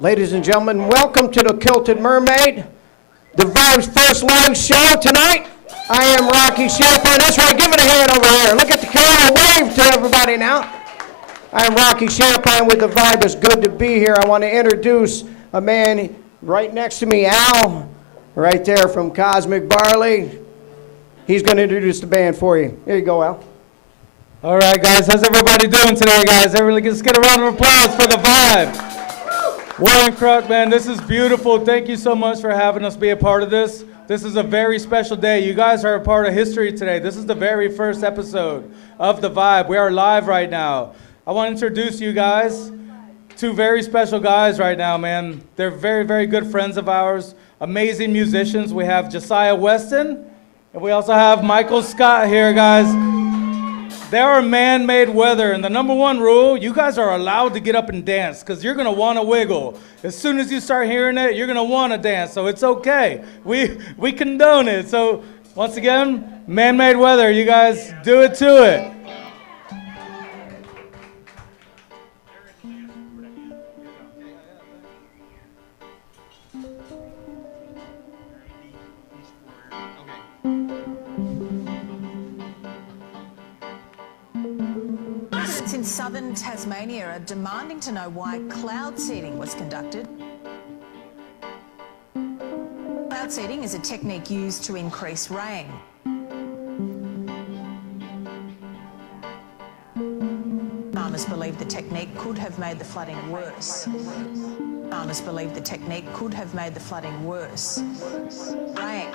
Ladies and gentlemen, welcome to the Kilted Mermaid, the Vibe's first live show tonight. I am Rocky Champagne. That's right, give it a hand over here. Look at the camera, wave to everybody now. I am Rocky Champagne with the Vibe. It's good to be here. I want to introduce a man right next to me, Al, right there from Cosmic Barley. He's going to introduce the band for you. Here you go, Al. All right, guys. How's everybody doing today, guys? Everybody, let's get a round of applause for the Vibe. Warren Kruk, man, this is beautiful. Thank you so much for having us be a part of this. This is a very special day. You guys are a part of history today. This is the very first episode of the Vibe. We are live right now. I want to introduce you guys, two very special guys right now, man. They're very, very good friends of ours, amazing musicians. We have Josiah Weston, and we also have Michael Scott here, guys. They are man-made weather, and the number one rule, you guys are allowed to get up and dance, because you're going to want to wiggle. As soon as you start hearing it, you're going to want to dance, so it's okay. We condone it. So, once again, man-made weather, you guys do it to it. In southern Tasmania are demanding to know why cloud seeding was conducted. Cloud seeding is a technique used to increase rain. Farmers believe the technique could have made the flooding worse. Farmers believe the technique could have made the flooding worse. Rain.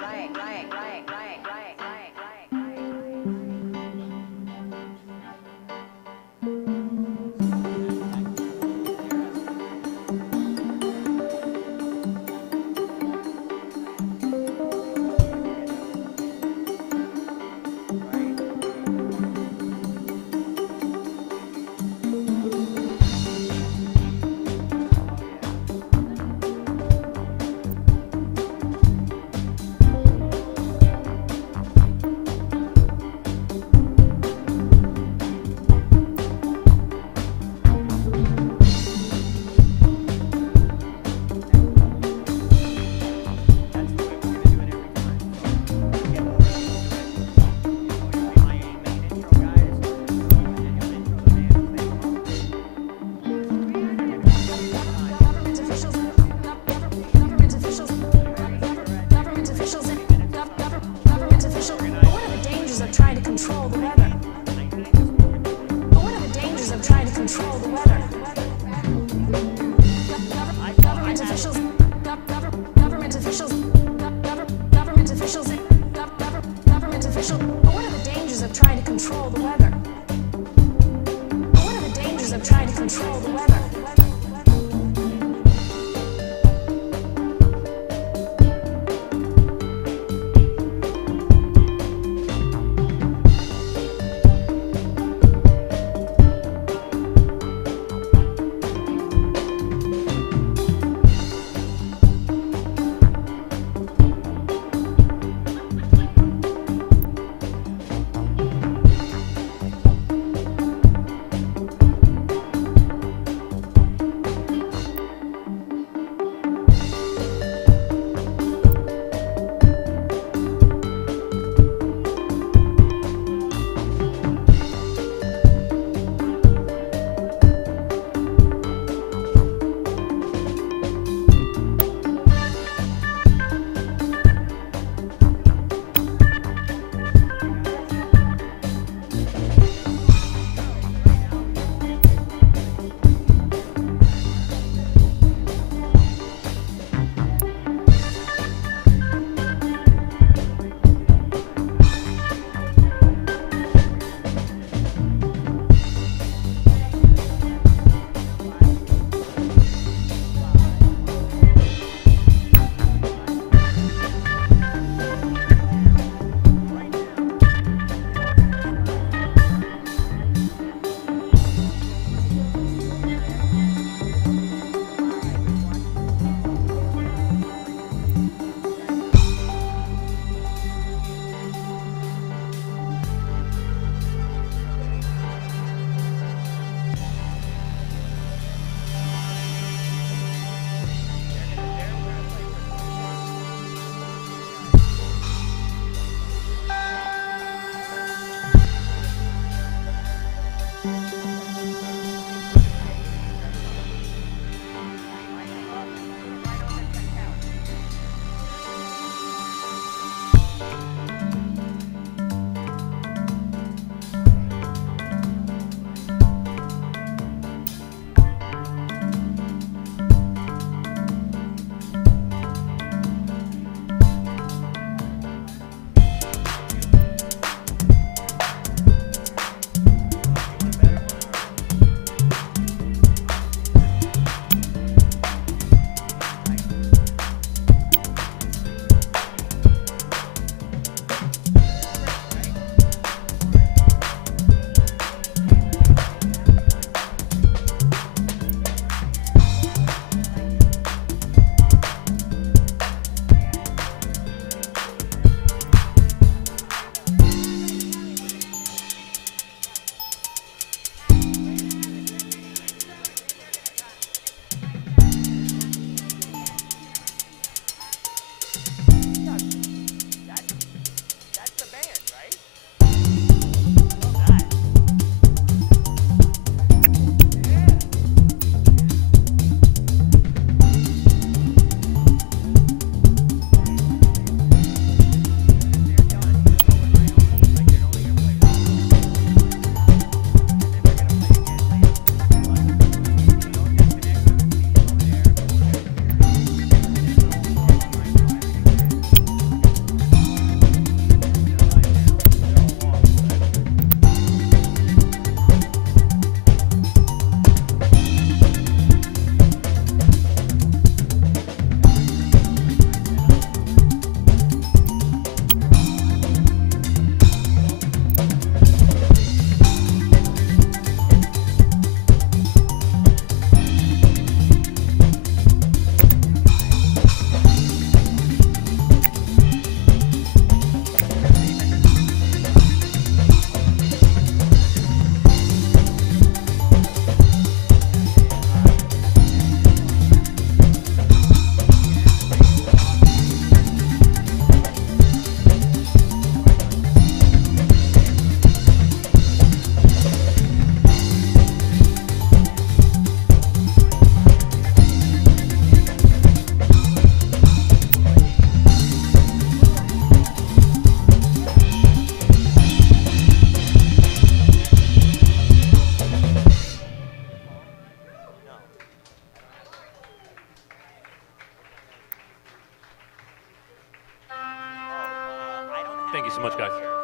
Thank you so much, guys.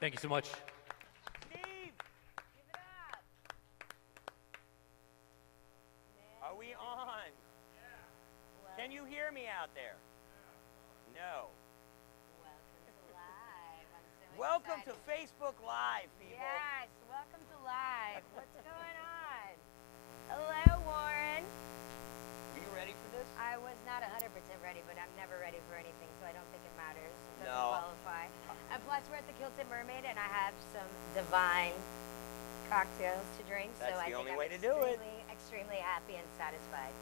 Thank you so much. Steve! Give it up. Are we on? Yeah. Can you hear me out there? No. Welcome to Live. I'm so Welcome to excited. Facebook Live, people. Yes, welcome to Live. What's going on? Hello, Warren. Are you ready for this? I was not 100% ready, but I'm never ready for anything, so I don't think it matters. It doesn't No. qualify. And plus, we're at the Kilted Mermaid, and I have some divine cocktails to drink, That's so I the think only I'm way to do it. extremely happy and satisfied.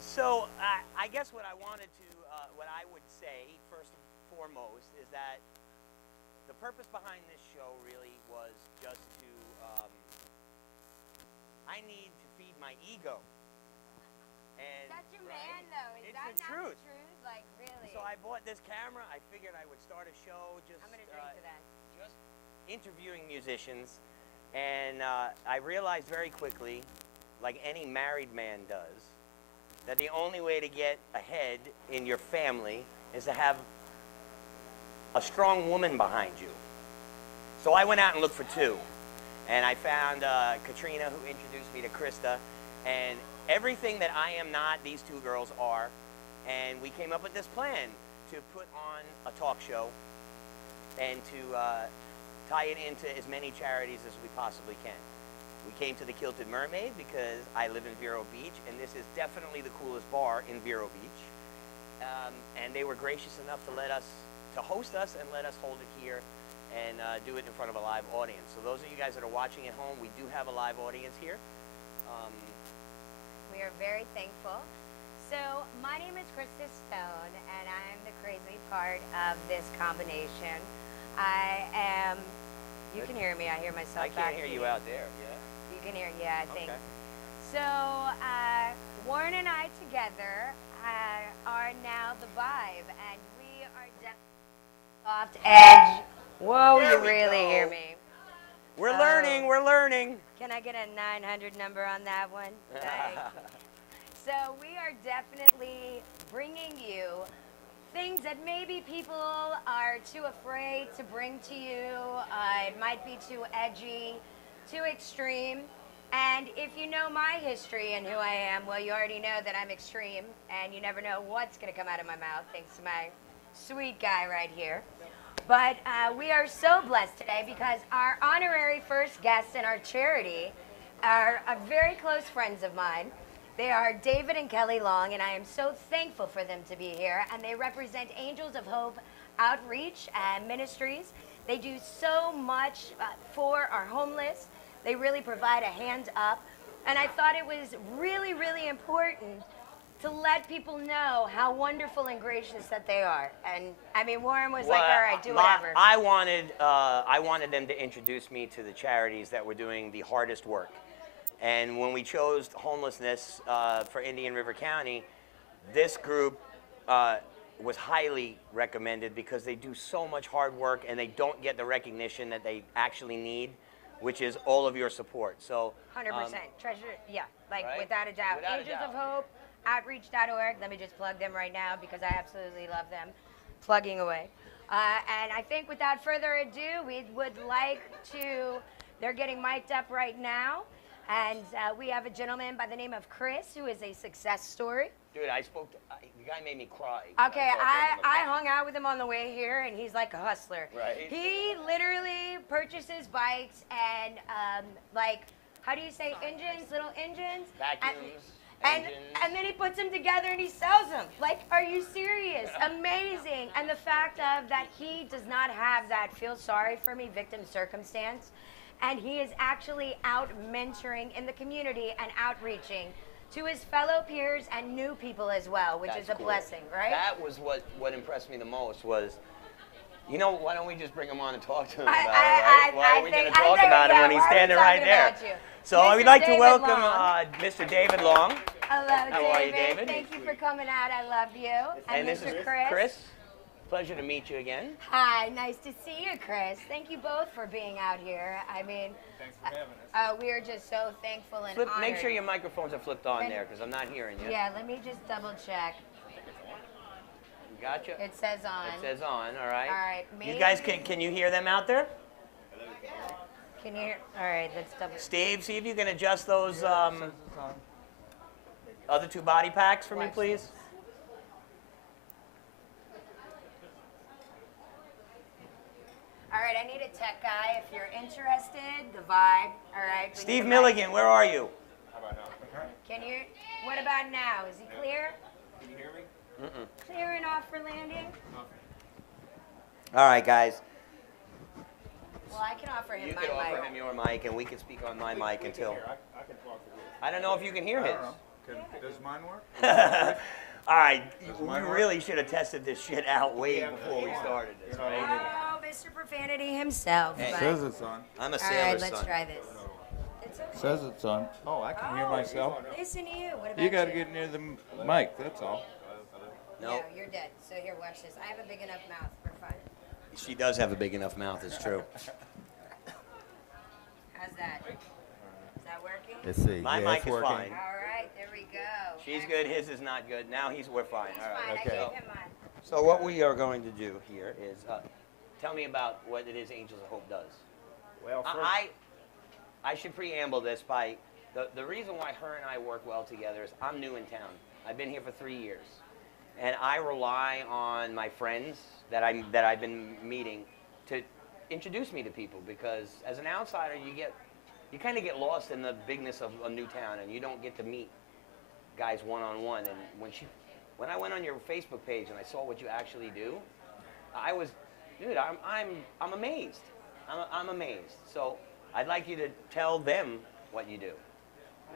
So, I guess what I wanted to, what I would say, first and foremost, is that the purpose behind this show really was just to, I need to feed my ego. And That's your right? man, though. Is It's that the not truth. the truth? Like, really? So I bought this camera. I figured I would start a show just I'm going to drink to that. just interviewing musicians And I realized very quickly, like any married man does, that the only way to get ahead in your family is to have a strong woman behind you. So I went out and looked for two. And I found Katrina, who introduced me to Krista. And everything that I am not, these two girls are. And we came up with this plan to put on a talk show and to tie it into as many charities as we possibly can. We came to the Kilted Mermaid because I live in Vero Beach, and this is definitely the coolest bar in Vero Beach. And they were gracious enough to host us and let us hold it here and do it in front of a live audience. So those of you guys that are watching at home, we do have a live audience here. We are very thankful. So my name is Krista Stone, and I'm the crazy part of this combination. I am. You can hear me. I hear myself. I can't hear you out there. Yeah. You can hear. Yeah, I think. Okay. So Warren and I together are now the Vibe, and we are definitely soft edge. Whoa, There you we really go. hear me. We're Oh. learning. We're learning. Can I get a 900 number on that one? Thank you. So we are definitely bringing you things that maybe people are too afraid to bring to you. It might be too edgy, too extreme. And if you know my history and who I am, well, you already know that I'm extreme, and you never know what's going to come out of my mouth, thanks to my sweet guy right here. But we are so blessed today because our honorary first guests in our charity are very close friends of mine. They are David and Kelly Long, and I am so thankful for them to be here. And they represent Angels of Hope Outreach and Ministries. They do so much for our homeless. They really provide a hand up. And I thought it was really, really important to let people know how wonderful and gracious that they are. And I mean, Warren was like, all right, do whatever. I wanted them to introduce me to the charities that were doing the hardest work. And when we chose homelessness for Indian River County, this group was highly recommended because they do so much hard work and they don't get the recognition that they actually need, which is all of your support. So 100%. Treasure, yeah, like right? without a doubt. Without a Angels doubt. of Hope, outreach.org. Let me just plug them right now because I absolutely love them. Plugging away. And I think without further ado, we would like to, they're getting mic'd up right now. And we have a gentleman by the name of Chris, who is a success story. dude, the guy made me cry. Okay, talked to him on the I phone. hung out with him on the way here, and he's like a hustler. Right. He literally purchases bikes and, like, how do you say, engines, little engines? Vacuums, And engines. then he puts them together and he sells them. Like, are you serious? Amazing. And the fact of that he does not have that feel sorry for me victim circumstance. And he is actually out mentoring in the community and outreaching to his fellow peers and new people as well, which That's is a cool. blessing, right? That was what impressed me the most was, you know, why don't we just bring him on and talk to him I- about I- it, right? I- Why I are we think- going to I talk think- about him yeah, when he's why are we standing right talking there? about you? So Mr. we'd like to David welcome Long. Mr. David Long. Hello, How are you, David? Thank you for coming out. I love you. And this Mr. is Chris. Pleasure to meet you again. Hi, nice to see you, Chris. Thank you both for being out here. I mean, Thanks for having us. we are just so thankful and Make honored. sure your microphones are flipped on And- there because I'm not hearing you. Yeah, let me just double check. Gotcha. It says on. It says on, all right. All right, You guys, maybe- can you hear them out there? Can you hear? All right, let's double. Steve, see if you can adjust those other two body packs for me, Watch please. this. All right, I need a tech guy if you're interested. The Vibe. All right. we Steve need a mic. Milligan, where are you? Can you? What about now? Is he clear? Can you hear me? Clear and off for landing? All right, guys. Well, I can offer him You my can offer mic. him your mic, and we can speak on my mic until. I can talk to this. I don't know if you can hear his. Does mine work? All right, we mine work? really should have tested this shit out way before we started this, right? Oh, Mr. Profanity himself. Hey. but- Says it's on. I'm a All sailor's right, let's son. try this. It's okay. Says it's on. Oh, I can hear myself. Listen to you. What about You gotta get near the mic, that's all. No, No, you're dead. So here, watch this. I have a big enough mouth. We're fine. she does have a big enough mouth. It's true. How's that? Is that working? Let's see. My yeah, mic it's is working. fine. All right, there we go. She's good, his is not good. Now we're fine. He's All right. fine. okay. I gave him mine. So what we are going to do here is, tell me about what it is Angels of Hope does. Well, first, I should preamble this by, the reason why her and I work well together is I'm new in town. I've been here for 3 years. And I rely on my friends that I've been meeting to introduce me to people, because as an outsider you kind of get lost in the bigness of a new town, and you don't get to meet guys one-on-one. And when I went on your Facebook page and I saw what you actually do, I was, dude, I'm amazed. I'm amazed. So I'd like you to tell them what you do.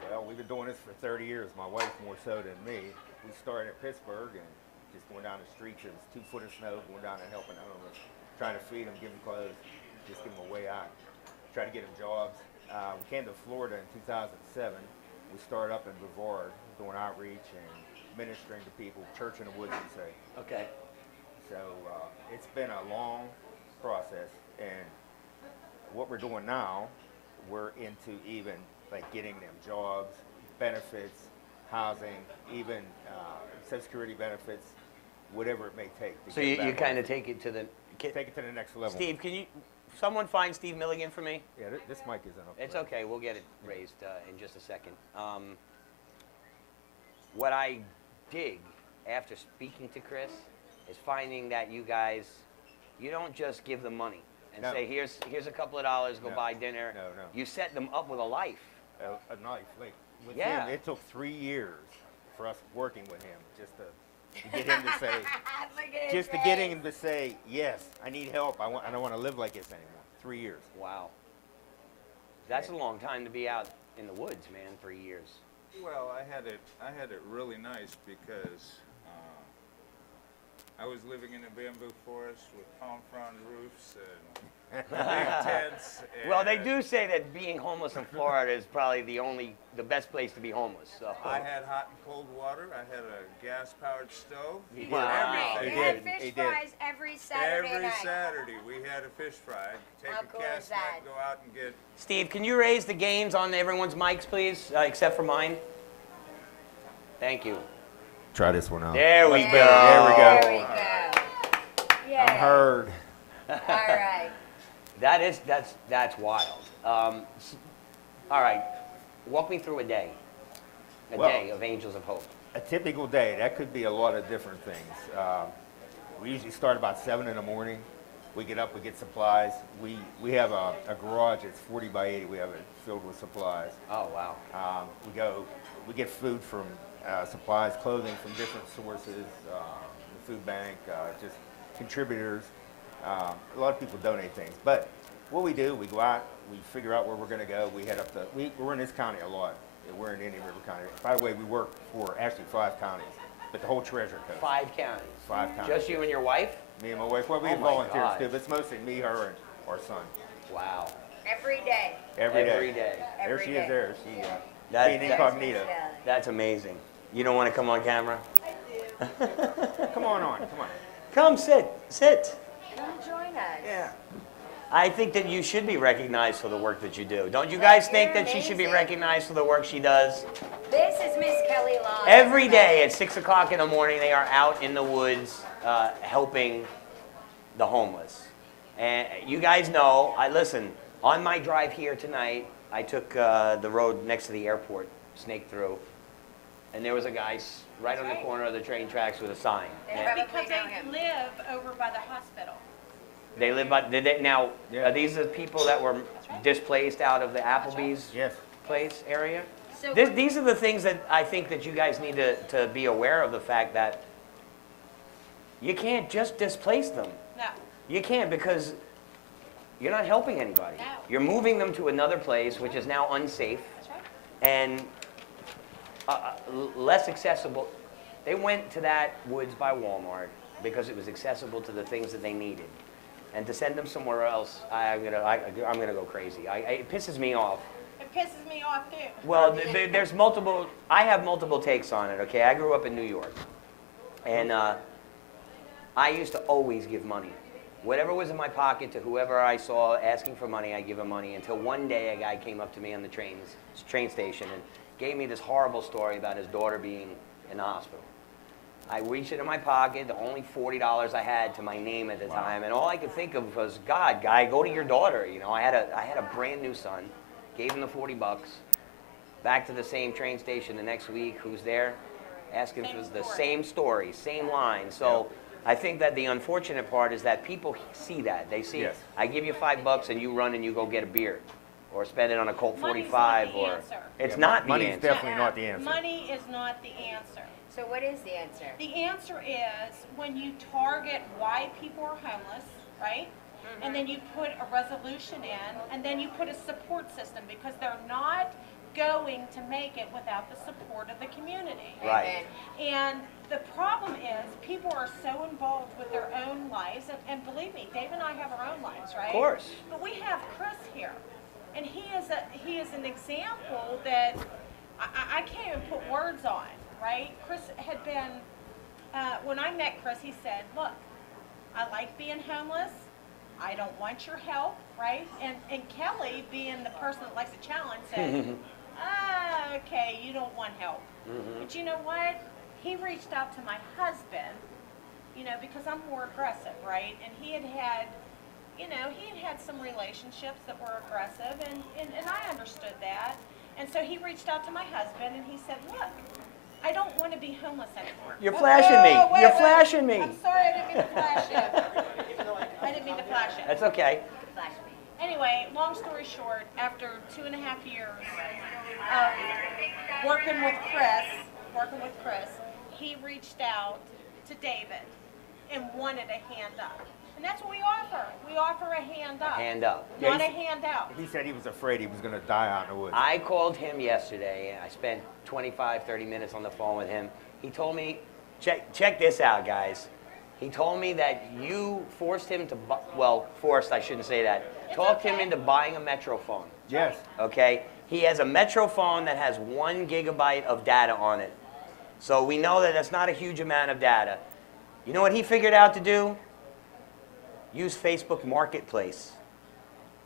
well, we've been doing this for 30 years. My wife more so than me. We started in Pittsburgh and just going down the streets. It was 2 foot of snow, going down and helping homeless, trying to feed them, give them clothes, just give them a way out, try to get them jobs. We came to Florida in 2007. We started up in Brevard doing outreach and ministering to people, church in the woods, we say. Okay. So it's been a long process, and what we're doing now, we're into even like getting them jobs, benefits, housing, even Social Security benefits, whatever it may take. To So get you back kind on- of take it to the, take it to the next level. Steve, someone find Steve Milligan for me? Yeah, this mic isn't up. It's right? okay, we'll get it raised in just a second. What I dig after speaking to Chris is finding that you guys, you don't just give them money and No. say, here's a couple of dollars, go No. buy dinner. No, no. You set them up with a life. A knife. Like with Yeah. him, it took 3 years for us working with him just to get him to say, Look at his just to get face. him to say, yes, I need help. I don't want to live like this anymore. 3 years. Wow. That's a long time to be out in the woods, man, 3 years. Well, I had it really nice because I was living in a bamboo forest with palm frond roofs and big tents. Well, they and do say that being homeless in Florida is probably the best place to be homeless. So. I had hot and cold water. I had a gas-powered stove. Wow. You He had did. fish He did. fries every Saturday Every night. Saturday we had a fish fry. Take How a cool cast is that? net, go out and get. Steve, can you raise the gains on everyone's mics, please, except for mine? Thank you. Try this one out. There we go. There we go. There we go. Yeah. I'm heard. All right. That's wild. All right, walk me through a day Well- day of Angels of Hope. A typical day, that could be a lot of different things. We usually start about 7 in the morning. We get up, we get supplies. We have a garage that's 40 by 80. We have it filled with supplies. Oh wow. We get food from supplies, clothing from different sources, the food bank, just contributors. A lot of people donate things. But what we do, we go out, we figure out where we're going to go. We head up we're in this county a lot. We're in Indian River County. By the way, we work for actually 5 counties, but the whole treasure coast. 5 counties. 5 counties. Just you and your wife? Me and my wife. Well, we Oh have my volunteers God. too, but it's mostly me, her, and our son. Wow. Every day. Every day. Every day. There Every she day. is there. She That- being that- incognito. That's amazing. You don't want to come on camera? Come on, come on. Come sit. Come join us. Yeah. I think that you should be recognized for the work that you do. Don't you guys think You're that she should be amazing. recognized for the work she does? This is Miss Kelly Long. Every day at 6 o'clock in the morning, they are out in the woods helping the homeless. And you guys know, listen, on my drive here tonight, I took the road next to the airport, snaked through, and there was a guy right on the corner of the train tracks with a sign. They And probably Because know they him. live over by the hospital. they live by, now, Yeah. are these the people that were displaced out of the Applebee's Yes. place area? So These are the things that I think that you guys need to be aware of, the fact that you can't just displace them. No. You can't, because you're not helping anybody. No. You're moving them to another place which is now unsafe That's right. and less accessible. They went to that woods by Walmart because it was accessible to the things that they needed. And to send them somewhere else, I'm gonna go crazy. It pisses me off. It pisses me off too. Well, there's multiple. I have multiple takes on it. Okay, I grew up in New York, and I used to always give money. whatever was in my pocket to whoever I saw asking for money, I give him money. Until one day a guy came up to me on the train station and gave me this horrible story about his daughter being in the hospital. I reached into my pocket, the only $40 I had to my name at the time, and all I could think of was, God, guy, go to your daughter. You know, I had a brand new son, gave him the 40 bucks, back to the same train station the next week. Who's there? Asking for the same story, same line. So I think that the unfortunate part is that people see that. They see, Yes. I give you $5 and you run and you go get a beer, or spend it on a Colt Money's 45, not the or answer. it's Yeah, not the money's answer. definitely not the answer. Money is not the answer. So what is the answer? The answer is when you target why people are homeless, right? And then you put a resolution in, and then you put a support system, because they're not going to make it without the support of the community. Right. And the problem is people are so involved with their own lives, and believe me, Dave and I have our own lives, right? Of course. But we have Chris here, and he is an example that I can't even put words on, right? Chris had been, when I met Chris, he said, look, I like being homeless. I don't want your help, right? And Kelly, being the person that likes a challenge, said, okay, you don't want help. But you know what? He reached out to my husband, you know, because I'm more aggressive, right? And he had some relationships that were aggressive, and I understood that. And so he reached out to my husband, and he said, look, I don't want to be homeless anymore. You're flashing me. Whoa, wait, You're wait. flashing me. I'm sorry, I didn't mean to flash you. I didn't mean to flash you. That's okay. Anyway, long story short, after 2.5 years of working with Chris, he reached out to David and wanted a hand up. And that's what we offer. We offer a hand up. Hand up. Not a handout. He said he was afraid he was going to die out in the woods. I called him yesterday, and I spent 25, 30 minutes on the phone with him. He told me, check this out, guys. He told me that you forced him to, forced, I shouldn't say that. Talked him into buying a Metro phone. Yes. Okay? He has a Metro phone that has 1 gigabyte of data on it. So we know that that's not a huge amount of data. You know what he figured out to do? Use Facebook Marketplace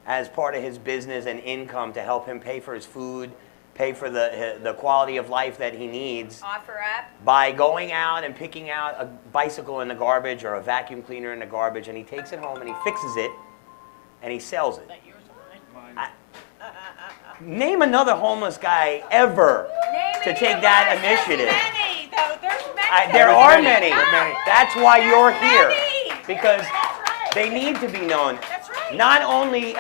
as part of his business and income to help him pay for his food, pay for the quality of life that he needs. Offer up. By going out and picking out a bicycle in the garbage or a vacuum cleaner in the garbage, and he takes it home and he fixes it and he sells it. Name another homeless guy ever to take that initiative. Many, though. There's many. There are many. many. That's why you're There's here. many. Because That's right. they need to be known. That's right. Not only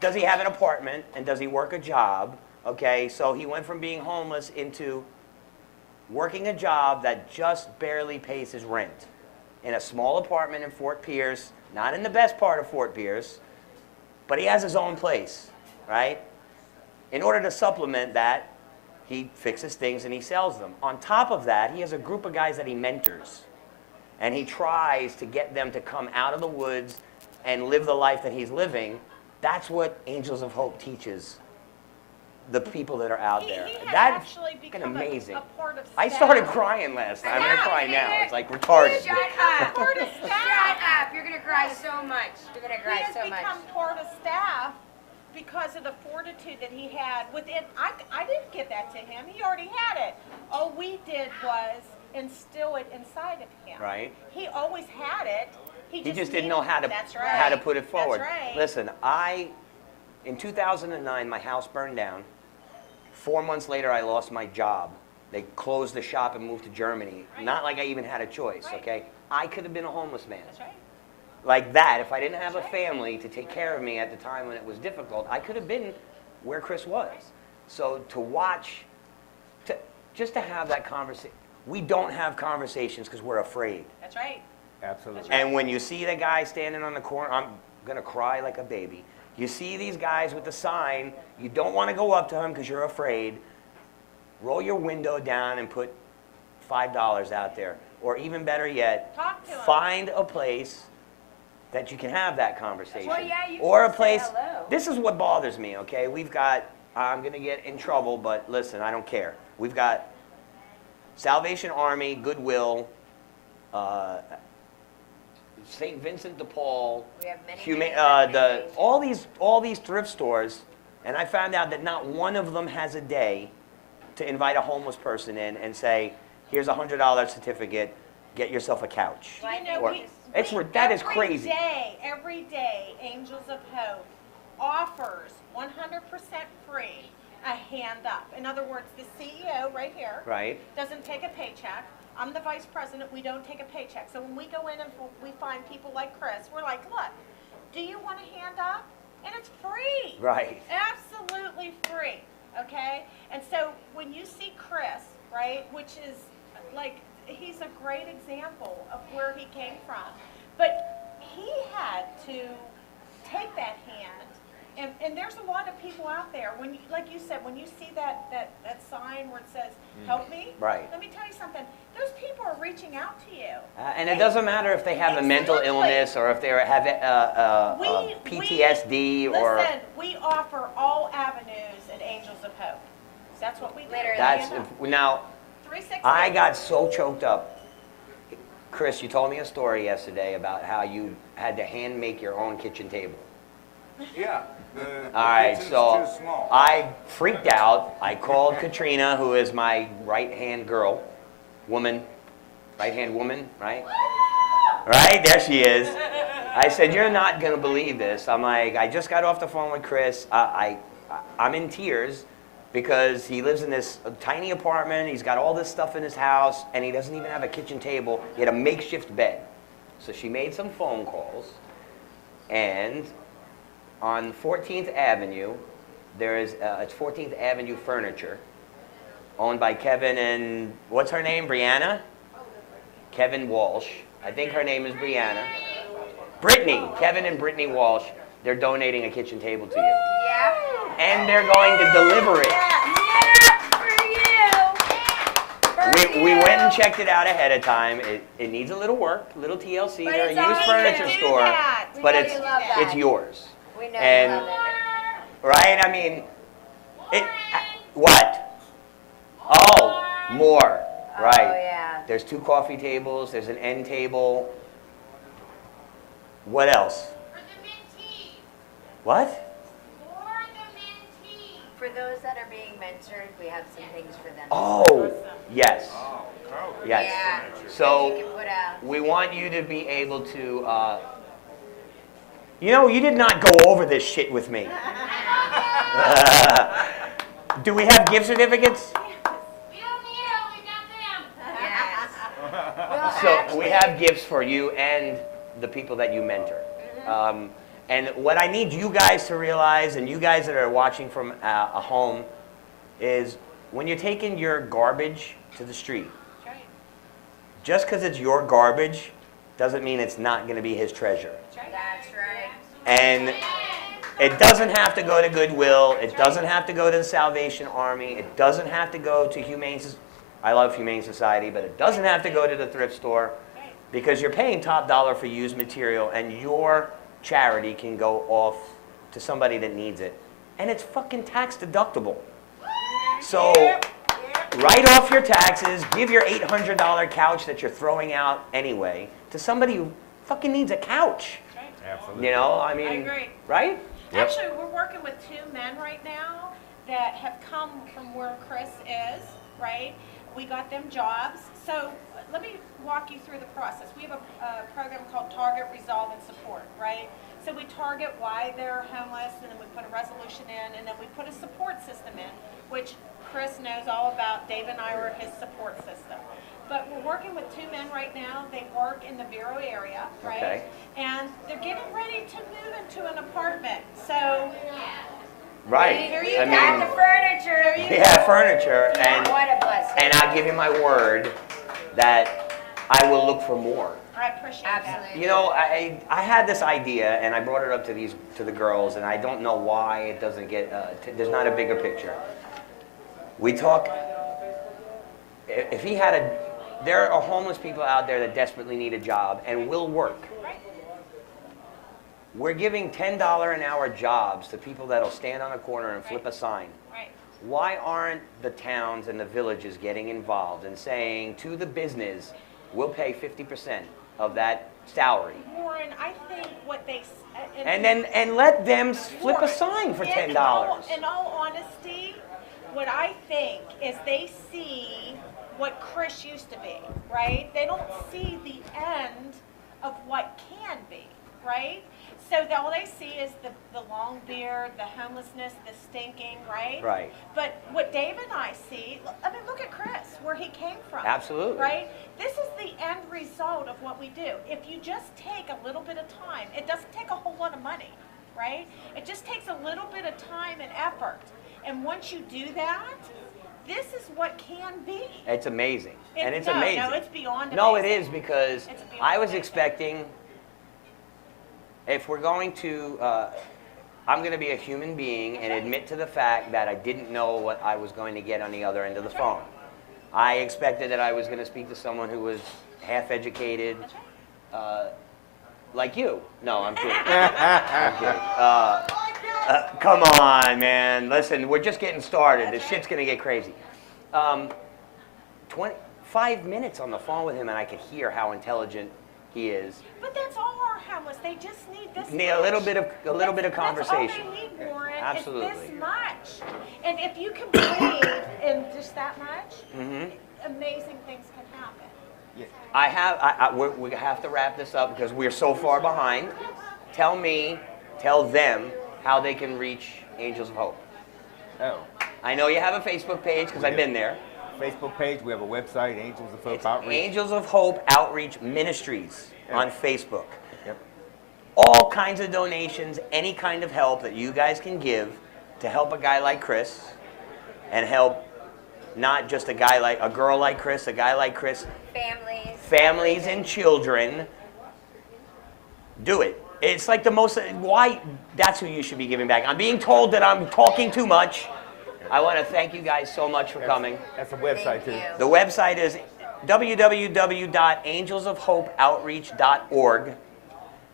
does he have an apartment and does he work a job, okay? So he went from being homeless into working a job that just barely pays his rent in a small apartment in Fort Pierce, not in the best part of Fort Pierce, but he has his own place, right? In order to supplement that, he fixes things and he sells them. On top of that, he has a group of guys that he mentors. And he tries to get them to come out of the woods and live the life that he's living. That's what Angels of Hope teaches the people that are out there. He has That's actually fucking become amazing. a part of I staff. started crying last night. I'm going to cry now. It's like retarded. Shut up. Part of Shut staff. up. You're going to cry so much. You're going to He cry has so much. become part of staff because of the fortitude that he had within. I didn't give that to him. He already had it. All we did was instill it inside of him. Right. He always had it. He just didn't know how to put it forward. That's right. Listen, in 2009, my house burned down. 4 months later, I lost my job. They closed the shop and moved to Germany. Right. Not like I even had a choice, Right. okay? I could have been a homeless man. That's right. Like that, if I didn't have a family to take care of me at the time when it was difficult, I could have been where Chris was. So just to have that conversation, we don't have conversations because we're afraid. That's right. Absolutely. And when you see the guy standing on the corner, I'm going to cry like a baby. You see these guys with the sign, you don't want to go up to him because you're afraid. Roll your window down and put $5 out there. Or even better yet, Talk to him. find a place that you can have that conversation. Well, yeah, you or can a say place, hello. this is what bothers me, okay? I'm going to get in trouble, but listen, I don't care. We've got Salvation Army, Goodwill, St. Vincent de Paul, We have many, Huma- many all these thrift stores, and I found out that not one of them has a day to invite a homeless person in and say, here's a $100 certificate, get yourself a couch. Do you know, Or- that is crazy. Every day, Angels of Hope offers 100% free a hand up. In other words, the CEO right here Right? doesn't take a paycheck. I'm the vice president, we don't take a paycheck. So when we go in and we find people like Chris, we're like, look, do you want a hand up? And it's free. Right. Absolutely free, okay? And so when you see Chris, right, which is like, he's a great example of where he came from. But he had to take that hand, and there's a lot of people out there, when you, like you said, when you see that sign where it says, help me, Right. let me tell you something, those people are reaching out to you. And it doesn't matter if they have a mental Exactly. illness or if they have PTSD or... Listen, we offer all avenues at Angels of Hope. That's what we do. Literally. That's, Hand up. now, 360. I got so choked up. Chris, you told me a story yesterday about how you had to hand make your own kitchen table. Yeah. The All right, kitchen's so too small. I freaked out. I called Katrina, who is my right-hand girl, right-hand woman, right? Right, there she is. I said, you're not gonna believe this. I'm like, I just got off the phone with Chris. I'm in tears because he lives in this tiny apartment. He's got all this stuff in his house, and he doesn't even have a kitchen table. He had a makeshift bed. So she made some phone calls, and on 14th Avenue, there is, it's 14th Avenue Furniture, owned by Kevin and, what's her name, Brianna? Kevin Walsh. I think her name is Brianna. Brittany, Kevin and Brittany Walsh, they're donating a kitchen table to you. Yeah. And they're going to deliver it. We went and checked it out ahead of time. It needs a little work, a little TLC. But They're it's a all used you furniture can do store, that. We but know it's you love that. it's yours. We know And you love it. right? I mean, what? Oh, more. Right. Oh, yeah. There's 2 coffee tables. There's an end table. What else? For the mentees. What? For the mentees. For those that are being mentored, we have some things for them. Oh, yes. Oh, Carl. Yes. Yeah. So you can put out. we want you to be able to, you did not go over this shit with me. Do we have gift certificates? We don't need it, we got them. Yes. So we have gifts for you and the people that you mentor. And what I need you guys to realize, and you guys that are watching from a home, is when you're taking your garbage to the street, That's right. just because it's your garbage doesn't mean it's not going to be his treasure. That's right. And it doesn't have to go to Goodwill. It doesn't have to go to the Salvation Army. It doesn't have to go to I love Humane Society, but it doesn't have to go to the thrift store because you're paying top dollar for used material, and your charity can go off to somebody that needs it. And it's fucking tax deductible. So write off your taxes, give your $800 couch that you're throwing out anyway to somebody who fucking needs a couch. Absolutely. I mean, I agree. right? Yep. Actually, we're working with 2 men right now that have come from where Chris is, right? We got them jobs. So let me walk you through the process. We have a program called Target, Resolve, and Support, right? So we target why they're homeless, and then we put a resolution in, and then we put a support system in, which Chris knows all about. Dave and I are his support system. But we're working with 2 men right now. They work in the Vero area, right? Okay. And they're getting ready to move into an apartment. So Right. There you I go. Got mean, the furniture. we have furniture, and What a blessing. and I give you my word that I will look for more. I appreciate that. Absolutely. I had this idea, and I brought it up to the girls, and I don't know why it doesn't get. There's not a bigger picture. We talk. If he had there are homeless people out there that desperately need a job and will work. Right. We're giving $10 an hour jobs to people that'll stand on a corner and flip a sign. Right. Why aren't the towns and the villages getting involved and saying to the business, we'll pay 50%, of that salary. Warren, I think what they And let them flip a sign for $10. In all honesty, what I think is they see what Chris used to be, right? They don't see the end of what can be, right? So all they see is the long beard, the homelessness, the stinking, right? Right. But what Dave and I see, I mean, look at Chris, where he came from. Absolutely. Right? This is the end result of what we do. If you just take a little bit of time, it doesn't take a whole lot of money, right? It just takes a little bit of time and effort. And once you do that, this is what can be. It's amazing. And it's no, amazing. No, it's beyond amazing. No, it is, because It's beyond I was amazing. expecting, if we're going to, I'm going to be a human being and admit to the fact that I didn't know what I was going to get on the other end of the phone. I expected that I was going to speak to someone who was half educated, like you. No, I'm kidding. I'm kidding. Come on, man. Listen, we're just getting started. This shit's going to get crazy. 5 minutes on the phone with him, and I could hear how intelligent he is. But that's all our homeless. They just need this Need much. a little bit of conversation. That's all they need, Warren. Absolutely. It's this much. And if you can believe in just that much, amazing things can happen. We have to wrap this up because we're so far behind. Tell them how they can reach Angels of Hope. Oh, I know you have a Facebook page because I've been there. Facebook page. We have a website, Angels of Hope It's Outreach. Angels of Hope Outreach Ministries on Facebook. Yep. All kinds of donations, any kind of help that you guys can give to help a guy like Chris, and help not just a girl like Chris, a guy like Chris, families and children. Do it. It's like that's who you should be giving back. I'm being told that I'm talking too much. I want to thank you guys so much for coming. That's a website too. The website is www.angelsofhopeoutreach.org.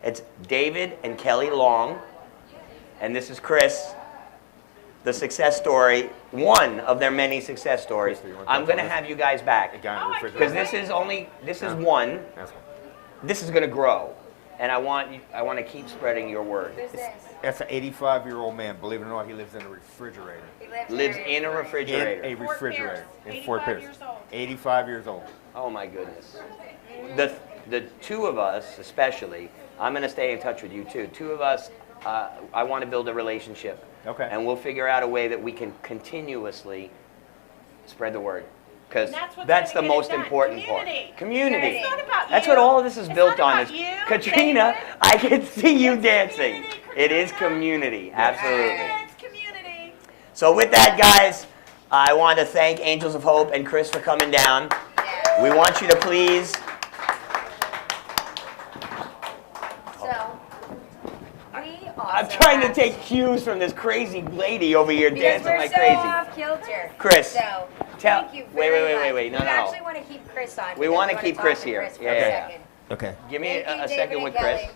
It's David and Kelly Long, and this is Chris, the success story, one of their many success stories. I'm going to have you guys back because this is one. This is going to grow, and I want to keep spreading your word. That's an 85-year-old man. Believe it or not, he lives in a refrigerator. Lives in a refrigerator. In a refrigerator. In Fort 85 Pierce. years old. 85 years old. Oh my goodness. The two of us, especially, I'm going to stay in touch with you too. Two of us, I want to build a relationship. Okay. And we'll figure out a way that we can continuously spread the word. Because that's the most important part. Community. It's not about That's you. what all of this is It's built not on. about you, Katrina, David. I can see you dancing. community, It is Katrina. community, absolutely. It's community. So with that, guys, I want to thank Angels of Hope and Chris for coming down. We want you to please. I'm trying to take cues from this crazy lady over here dancing we're like so crazy. off kilter. Chris, So, tell- thank you wait, very wait, much. wait, wait, no, We no. actually want to keep Chris on. We because wanna wanna keep talk Chris to here. Chris for Yeah, a yeah. second. Okay. Give me Thank you, a David second and with Chris. Kelly.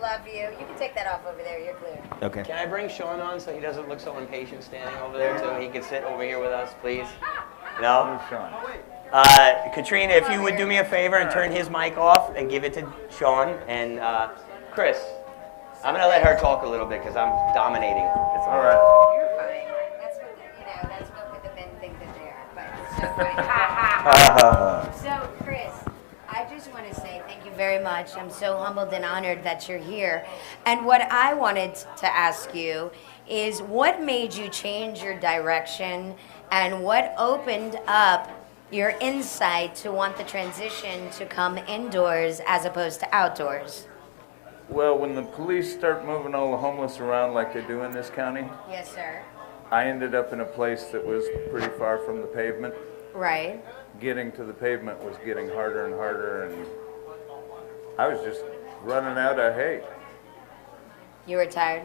Love you. You can take that off over there. You're clear. Okay. Can I bring Sean on so he doesn't look so impatient standing over there so he can sit over here with us, please? No? Who's Sean? Katrina, if you would do me a favor and turn his mic off and give it to Sean. And Chris, I'm going to let her talk a little bit because I'm dominating. It's All right. You're fine. That's what that's what the men think that they are. But it's so fine. Ha ha. So, Chris, I just want to say thank you very much. I'm so humbled and honored that you're here. And what I wanted to ask you is what made you change your direction and what opened up your insight to want the transition to come indoors as opposed to outdoors? Well, when the police start moving all the homeless around like they do in this county, Yes, sir. I ended up in a place that was pretty far from the pavement. Right. Getting to the pavement was getting harder and harder, and I was just running out of hay. You were tired?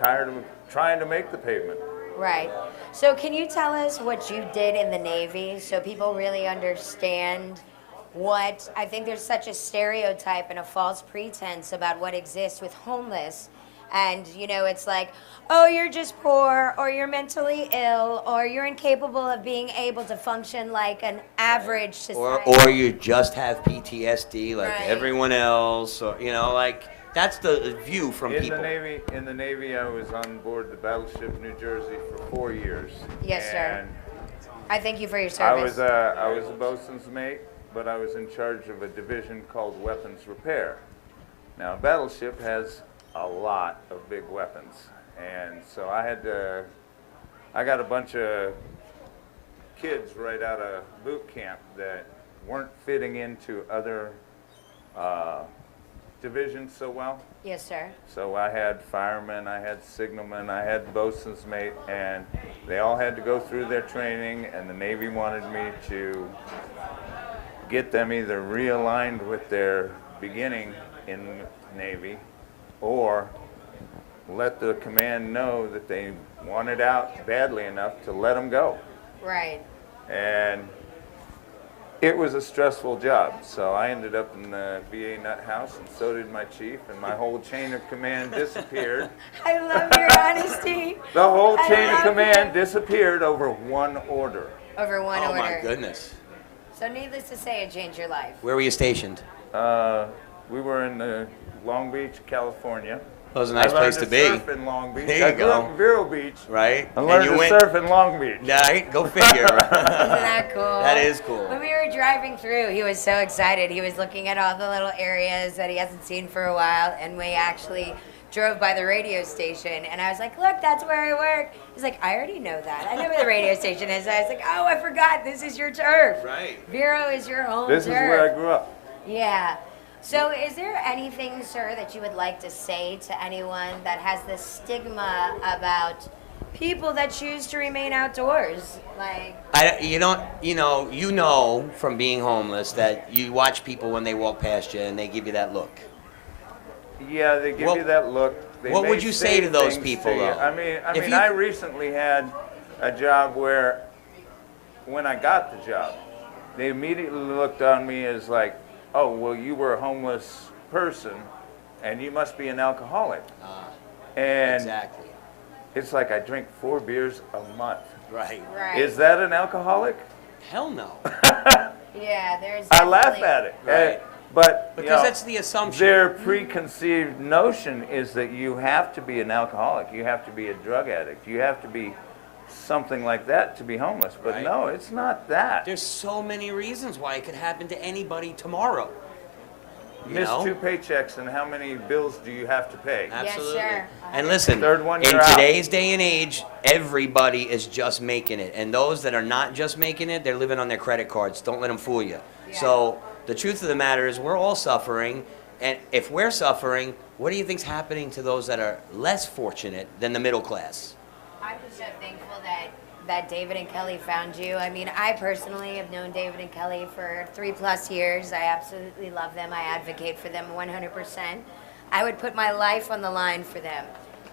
Tired of trying to make the pavement. Right. So can you tell us what you did in the Navy so people really understand what, I think there's such a stereotype and a false pretense about what exists with homeless And, you know, it's like, oh, you're just poor, or you're mentally ill, or you're incapable of being able to function like an average society. Or you just have PTSD like Right. everyone else, or you know, like that's the view from In people. the Navy, I was on board the battleship New Jersey for 4 years. Yes, sir. And I thank you for your I service. was a bosun's mate, but I was in charge of a division called weapons repair. Now, a battleship has a lot of big weapons, and so I got a bunch of kids right out of boot camp that weren't fitting into other divisions so well. Yes, sir. So I had firemen, I had signalmen, I had bosun's mate, and they all had to go through their training, and the Navy wanted me to get them either realigned with their beginning in the Navy, or let the command know that they wanted out badly enough to let them go. Right. And it was a stressful job, so I ended up in the VA nut house, and so did my chief, and my whole chain of command disappeared. I love your honesty. The whole I chain of love command it. disappeared over one order. Over one Oh order. my goodness. So needless to say, it changed your life. Where were you stationed? We were in Long Beach, California. That was a nice place to be. I learned to surf in Long Beach. There you I grew up go. in Vero Beach. Right? I learned to surf in Long Beach. Right? Go figure. Isn't that cool? That is cool. When we were driving through, he was so excited. He was looking at all the little areas that he hasn't seen for a while, and we actually drove by the radio station, and I was like, look, that's where I work. He's like, I already know that. I know where the radio station is. I was like, oh, I forgot. This is your turf. Right. Vero is your home This turf. is where I grew up. Yeah. So is there anything, sir, that you would like to say to anyone that has this stigma about people that choose to remain outdoors? Like, You know from being homeless that you watch people when they walk past you and they give you that look. Yeah, they give What- you that look. They what may would you say to those things people, you. though? I mean, If you- I recently had a job where, when I got the job, they immediately looked on me as like, oh, well, you were a homeless person, and you must be an alcoholic. And Exactly. it's like I drink 4 beers a month. Right. right. Is that an alcoholic? Hell no. Yeah, there's I laugh definitely- at it. Right. But you Because know, that's the assumption. their preconceived notion is that you have to be an alcoholic, you have to be a drug addict, you have to be something like that to be homeless. But Right. no, it's not that. There's so many reasons why it could happen to anybody tomorrow. You Miss know? 2 paychecks, and how many bills do you have to pay? Absolutely. sir. And listen, Third one, in you're out. today's day and age, everybody is just making it. And those that are not just making it, they're living on their credit cards. Don't let them fool you. Yeah. So the truth of the matter is we're all suffering. And if we're suffering, what do you think's happening to those that are less fortunate than the middle class? I'm so thankful that David and Kelly found you. I mean, I personally have known David and Kelly for 3+ years. I absolutely love them. I advocate for them 100%. I would put my life on the line for them.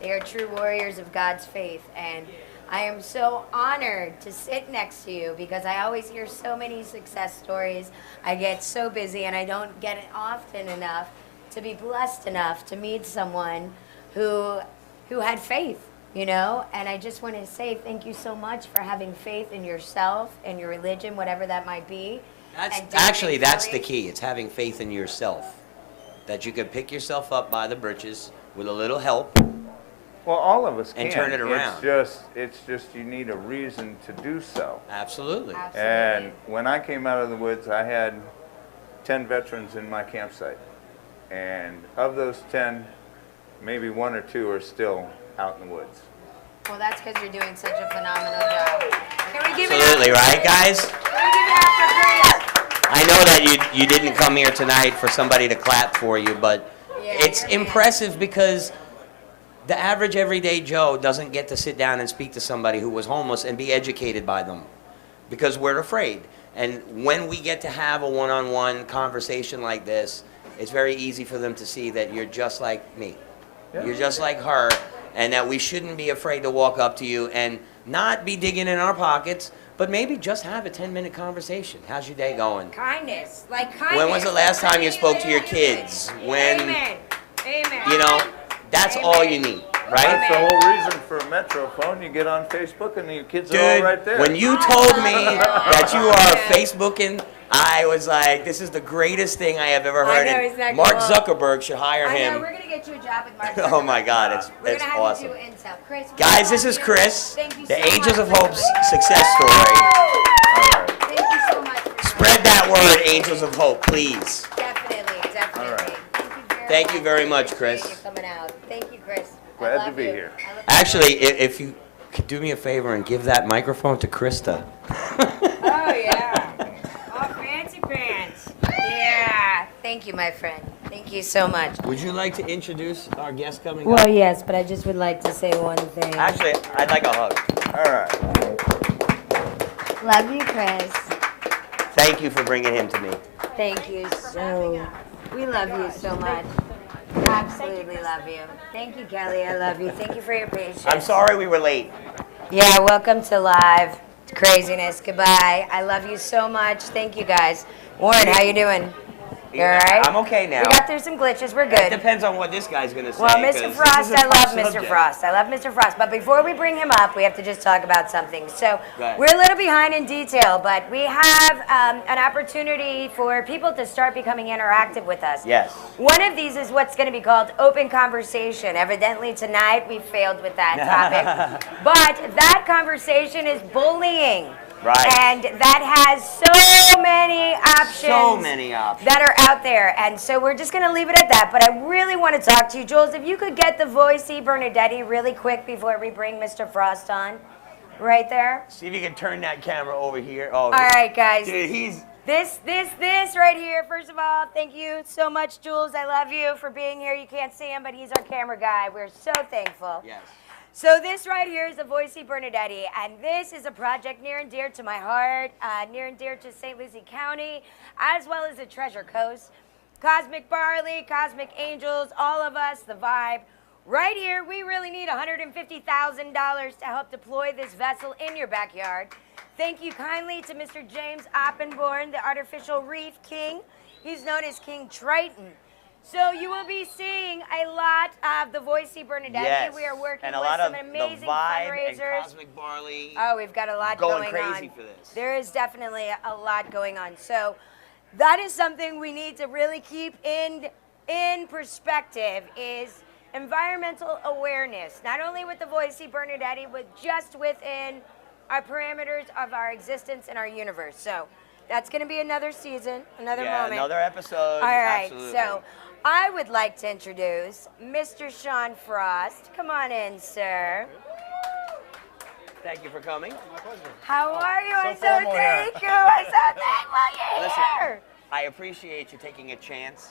They are true warriors of God's faith, and I am so honored to sit next to you because I always hear so many success stories. I get so busy, and I don't get it often enough to be blessed enough to meet someone who had faith. You know, and I just want to say thank you so much for having faith in yourself and your religion, whatever that might be. And David Actually, and that's Kelly- the key. It's having faith in yourself. That you could pick yourself up by the britches with a little help. Well, all of us And can. turn it around. It's just you need a reason to do so. Absolutely. And when I came out of the woods, I had 10 veterans in my campsite. And of those 10, maybe 1 or 2 are still out in the woods. Well, that's because you're doing such a phenomenal job. Can we give it up? Absolutely, right, guys? Can we give it up for Chris? I know that you didn't come here tonight for somebody to clap for you, but Yeah, it's you're man. impressive because the average everyday Joe doesn't get to sit down and speak to somebody who was homeless and be educated by them because we're afraid. And when we get to have a one-on-one conversation like this, it's very easy for them to see that you're just like me. Yeah. You're just like her, and that we shouldn't be afraid to walk up to you and not be digging in our pockets, but maybe just have a 10-minute conversation. How's your day going? Kindness, like kindness. When was the last time you spoke to your kids? When, Amen. Amen. you know, That's all you need, right? That's the whole reason for a Metro phone. You get on Facebook and your kids are all Dude, right there. when you told me that you are Facebooking, I was like, this is the greatest thing I have ever heard. know, And isn't that Mark cool? Zuckerberg should hire I know, him. we're going to get you a job with Mark Oh my Zuckerberg. God, We're it's gonna have awesome. you do Intel. Chris, we Guys, love this is you. Chris, Thank you the so Angels much of for Hope's coming. success story. Thank you so much for Spread that word, Angels of Hope, please. Definitely, definitely. All right. Thank you very much. Thank you very much, Appreciate Chris. you coming out. Thank you, Chris. I Glad to love be you. here. I look Actually, if you could do me a favor and give that microphone to Krista. Oh, yeah. Oh, fancy pants. Yeah. Thank you, my friend. Thank you so much. Would you like to introduce our guest coming up? Well, yes, but I just would like to say one thing. Actually, I'd like a hug. All right. Love you, Chris. Thank you for bringing him to me. Thank you so. We love you so much. Absolutely love you. Thank you, Kelly. I love you. Thank you for your patience. I'm sorry we were late. Yeah, welcome to live craziness. Goodbye. I love you so much. Thank you, guys. Warren, how you doing? You all right? I'm okay now. We got through some glitches. We're It good. depends on what this guy's gonna say. Well, 'cause Mr. this Frost, is a I tough love Mr. subject. Frost. I love Mr. Frost. But before we bring him up, we have to just talk about something. So Go ahead. we're a little behind in detail, but we have an opportunity for people to start becoming interactive with us. Yes. One of these is what's going to be called open conversation. Evidently tonight we failed with that topic. But that conversation is bullying. Right. And that has so many options. So many options. That are out there. And so we're just going to leave it at that. But I really want to talk to you, Jules. If you could get the voicey Bernadetti really quick before we bring Mr. Frost on. Right there. See if you can turn that camera over here. Oh, All right, guys. dude, he's. This right here. First of all, thank you so much, Jules. I love you for being here. You can't see him, but he's our camera guy. We're so thankful. Yes. So this right here is a Voicey Bernadetti, and this is a project near and dear to my heart, near and dear to St. Lucie County, as well as the Treasure Coast. Cosmic Barley, Cosmic Angels, all of us, the vibe. Right here, we really need $150,000 to help deploy this vessel in your backyard. Thank you kindly to Mr. James Oppenborn, the artificial reef king. He's known as King Triton. So you will be seeing a lot of the Voicey Bernadetti. Yes. We are working and a with lot some of amazing the vibe fundraisers. and Cosmic Barley. Oh, we've got a lot going going crazy on. for this. There is definitely a lot going on. So that is something we need to really keep in perspective is environmental awareness, not only with the Voicey Bernadetti, but just within our parameters of our existence and our universe. So that's going to be another season, another moment. Another episode. All right, Absolutely. so I would like to introduce Mr. Sean Frost. Come on in, sir. Thank you for coming. How are you? I'm so formal here. thankful. I'm so thankful you're Listen, here. I appreciate you taking a chance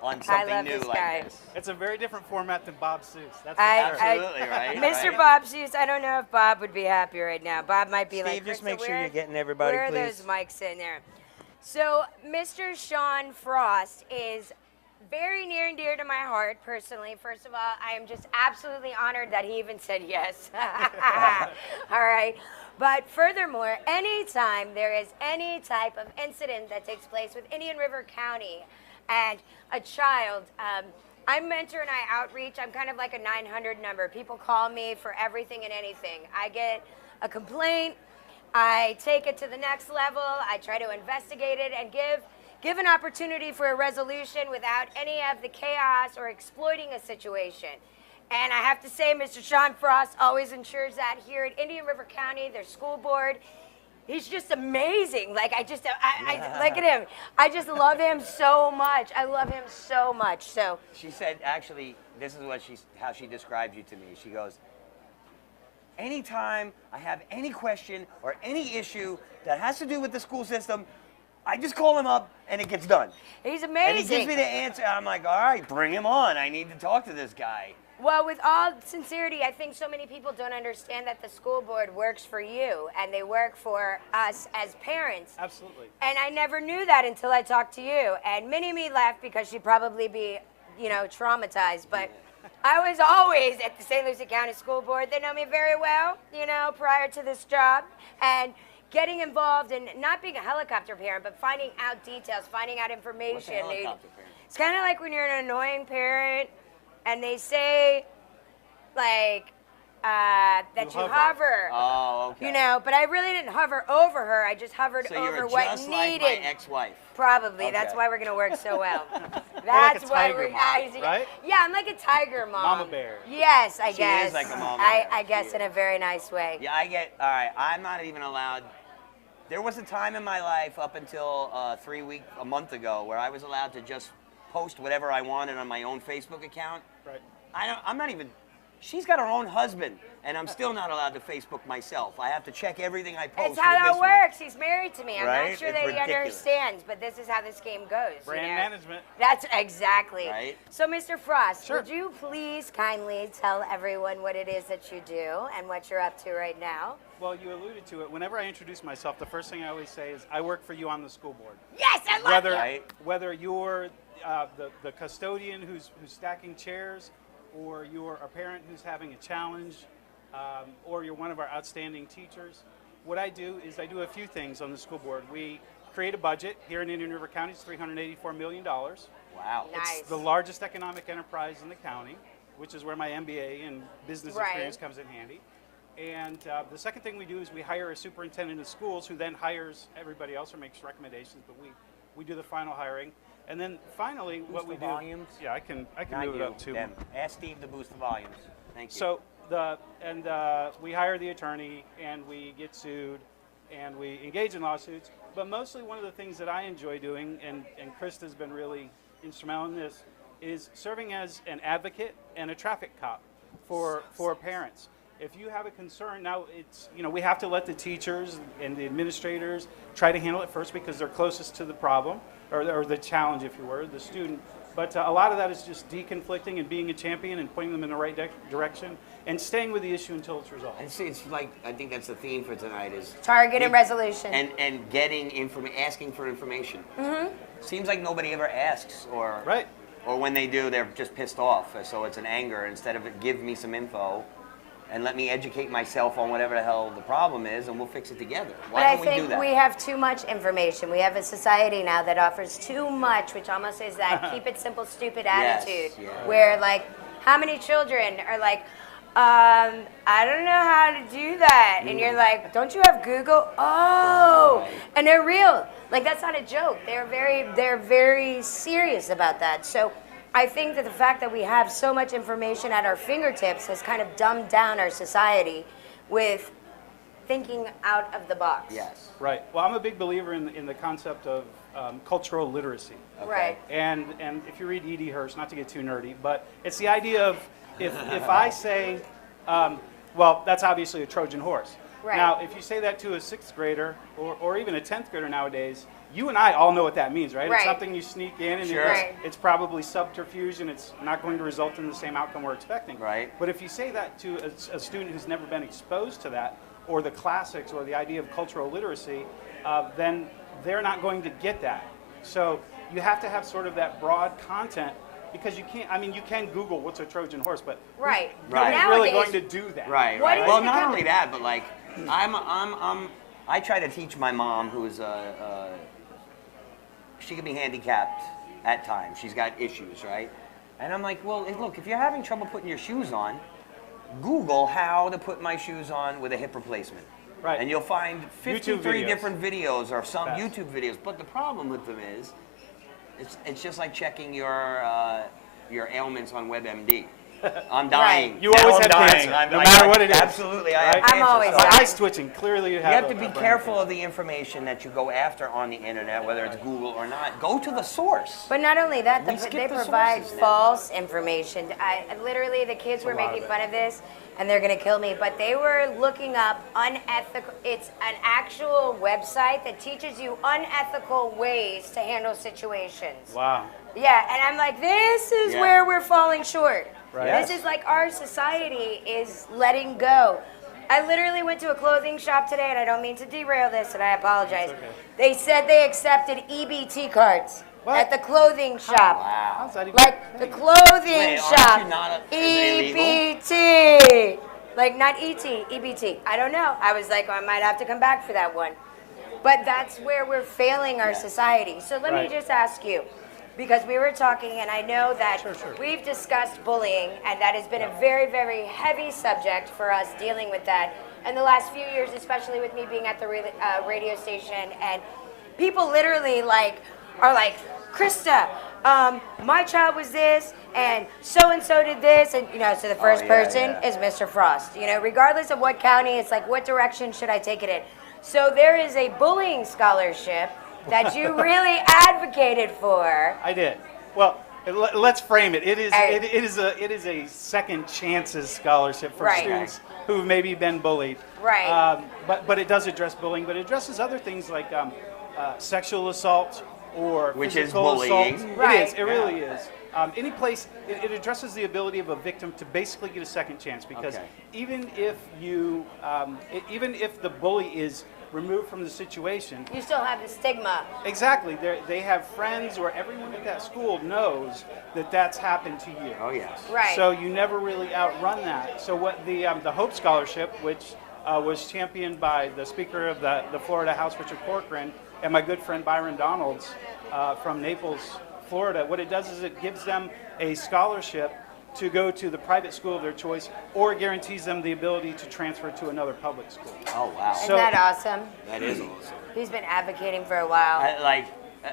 on I something love new this like guy. this. It's a very different format than Bob Seuss. That's Absolutely, right? Mr. right? Bob Seuss, I don't know if Bob would be happy right now. Bob might be Steve, like, just "Krista, make sure where- you're getting everybody, where are please. those mics in there? So, Mr. Sean Frost is very near and dear to my heart personally. First of all, I am just absolutely honored that he even said yes. All right. But furthermore, anytime there is any type of incident that takes place with Indian River County and a child, I mentor and I outreach. I'm kind of like a 900 number. People call me for everything and anything. I get a complaint, I take it to the next level, I try to investigate it and give an opportunity for a resolution without any of the chaos or exploiting a situation. And I have to say, Mr. Sean Frost always ensures that here at Indian River County, their school board. He's just amazing. Like, I look at him. I just love him so much. I love him so much. So She said, actually, this is how she described you to me. She goes, anytime I have any question or any issue that has to do with the school system, I just call him up and it gets done. he's amazing. And he gives me the answer. I'm like, all right, bring him on. I need to talk to this guy. Well, with all sincerity, I think so many people don't understand that the school board works for you and they work for us as parents. Absolutely. And I never knew that until I talked to you. And Minnie-Me left because she'd probably be, traumatized. But I was always at the St. Lucie County School Board. They know me very well, prior to this job. And getting involved in not being a helicopter parent, but finding out details, finding out information. What's a helicopter parent? It's kind of like when you're an annoying parent and they say, like, that you hover. Oh, okay. You know, but I really didn't hover over her. I just hovered So over you're what just needed. like my ex-wife. Probably. Okay. That's why we're gonna work so well. Like That's a why tiger we're mom, right? Yeah, I'm like a tiger mom. Mama bear. Yes, I She guess. is like a mama I bear. guess in a very nice way. Yeah, all right, I'm not even allowed. There was a time in my life up until a month ago where I was allowed to just post whatever I wanted on my own Facebook account. Right. I'm not even, she's got her own husband, and I'm still not allowed to Facebook myself. I have to check everything I post. It's how with that this one. works. He's married to me. I'm Right? not sure It's that he ridiculous. understands, but this is how this game goes. Brand you know? management. That's exactly. Right. So, Mr. Frost, Sure. would you please kindly tell everyone what it is that you do and what you're up to right now? Well, you alluded to it. Whenever I introduce myself, the first thing I always say is, I work for you on the school board. Yes, I love Whether you. Right. whether you're the custodian who's stacking chairs, or you're a parent who's having a challenge, or you're one of our outstanding teachers, what I do is I do a few things on the school board. We create a budget. Here in Indian River County, it's $384 million. Wow. Nice. It's the largest economic enterprise in the county, which is where my MBA and business Right. experience comes in handy. And the second thing we do is we hire a superintendent of schools who then hires everybody else or makes recommendations, but we do the final hiring. And then finally, what we the do. volumes? Yeah, I can Not move it you, up too. them. Ask Steve to boost the volumes. Thank you. So we hire the attorney, and we get sued, and we engage in lawsuits. But mostly, one of the things that I enjoy doing, and Krista's been really instrumental in this, is serving as an advocate and a traffic cop for parents. If you have a concern, now it's, we have to let the teachers and the administrators try to handle it first because they're closest to the problem or the challenge, if you were, the student. But a lot of that is just deconflicting and being a champion and pointing them in the right direction and staying with the issue until it's resolved. It's like, I think that's the theme for tonight is Target and resolution. and getting asking for information. Mm-hmm. Seems like nobody ever asks, or Right. or when they do, they're just pissed off. So it's an anger instead of give me some info and let me educate myself on whatever the hell the problem is, and we'll fix it together. Why But I don't we do think that? we have too much information. We have a society now that offers too much, which almost is that keep it simple, stupid Yes, attitude. yeah. Where, like, how many children are like, I don't know how to do that. And you're like, don't you have Google? Oh, and they're real. Like, that's not a joke. They're very serious about that. So I think that the fact that we have so much information at our fingertips has kind of dumbed down our society with thinking out of the box. Yes. Right. Well, I'm a big believer in the concept of cultural literacy. Right. And if you read E.D. Hirsch, not to get too nerdy, but it's the idea of if I say, well, that's obviously a Trojan horse. Right. Now, if you say that to a 6th grader or even a 10th grader nowadays, you and I all know what that means, right? Right. It's something you sneak in, and Sure. Right. it's probably subterfuge, and it's not going to result in the same outcome we're expecting. Right. But if you say that to a student who's never been exposed to that, or the classics, or the idea of cultural literacy, then they're not going to get that. So you have to have sort of that broad content, because you can Google what's a Trojan horse, but Right. nobody's Right. really Nowadays- going to do that. Right, What right. is Well, it not become- only that, but like, I try to teach my mom, who's she can be handicapped at times. She's got issues, right? And I'm like, well, look, if you're having trouble putting your shoes on, Google how to put my shoes on with a hip replacement. Right. And you'll find 53 videos. different videos or some Best. YouTube videos. But the problem with them is, it's just like checking your ailments on WebMD. I'm dying. You Now always I'm have dying. cancer, no matter what it is. Absolutely, I have Right? I'm cancer. always So My dying. eyes twitching. Clearly, you you have. have to a be brain careful cancer. of the information that you go after on the internet, whether it's Google or not. Go to the source. But not only that, We skip they the provide sources now. false information. Literally, the kids were a lot making of fun of this, and they're going to kill me, but they were looking up unethical. It's an actual website that teaches you unethical ways to handle situations. Wow. Yeah, and I'm like, this is Yeah. where we're falling short. Right. This Yes. is like our society is letting go. I literally went to a clothing shop today, and I don't mean to derail this, and I apologize. okay. They said they accepted EBT cards What? at the clothing shop. Wow. How's that even? Like the clothing Wait, aren't shop. you not is it illegal? EBT. Like not ET, EBT. I don't know. I was like, I might have to come back for that one. But that's where we're failing our society. So let Right. me just ask you. because we were talking, and I know that we've discussed bullying, and that has been a very, very heavy subject for us dealing with that in the last few years, especially with me being at the radio station, and people literally are like, Krista, my child was this, and so did this, and so the first person is Mr. Frost. Regardless of what county, it's like, what direction should I take it in? So there is a bullying scholarship that you really advocated for. I did. Well, let's frame it. It is a second chances scholarship for students who've maybe been bullied. Right. But it does address bullying, but it addresses other things like sexual assault or Which is physical bullying. assault. Right. It is. It really is. Any place, it addresses the ability of a victim to basically get a second chance, because even if even if the bully is removed from the situation, You still have the stigma. exactly, they have friends, or everyone at that school knows that that's happened to you. Oh, yes. Right. So you never really outrun that. So what the Hope Scholarship, which was championed by the Speaker of the Florida House, Richard Corcoran, and my good friend Byron Donalds from Naples, Florida, what it does is it gives them a scholarship to go to the private school of their choice, or it guarantees them the ability to transfer to another public school. Oh, wow. Isn't that awesome? That is awesome. He's been advocating for a while. Like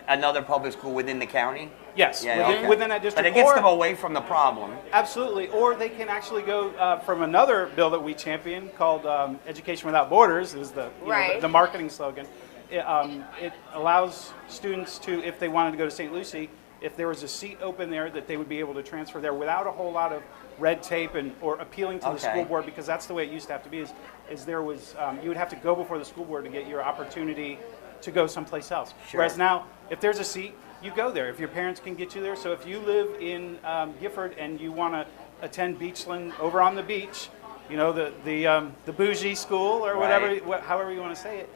another public school within the county? Yes, Yeah, okay. within that district. But it gets or- them away from the problem. Absolutely, or they can actually go from another bill that we championed called Education Without Borders, is the marketing slogan. It allows students to, if they wanted to go to St. Lucie, if there was a seat open there, that they would be able to transfer there without a whole lot of red tape or appealing to the school board, because that's the way it used to have to be, is there was, you would have to go before the school board to get your opportunity to go someplace else. Sure. Whereas now, if there's a seat, you go there. If your parents can get you there. So if you live in Gifford and you want to attend Beachland over on the beach, the bougie school or whatever, however you want to say it,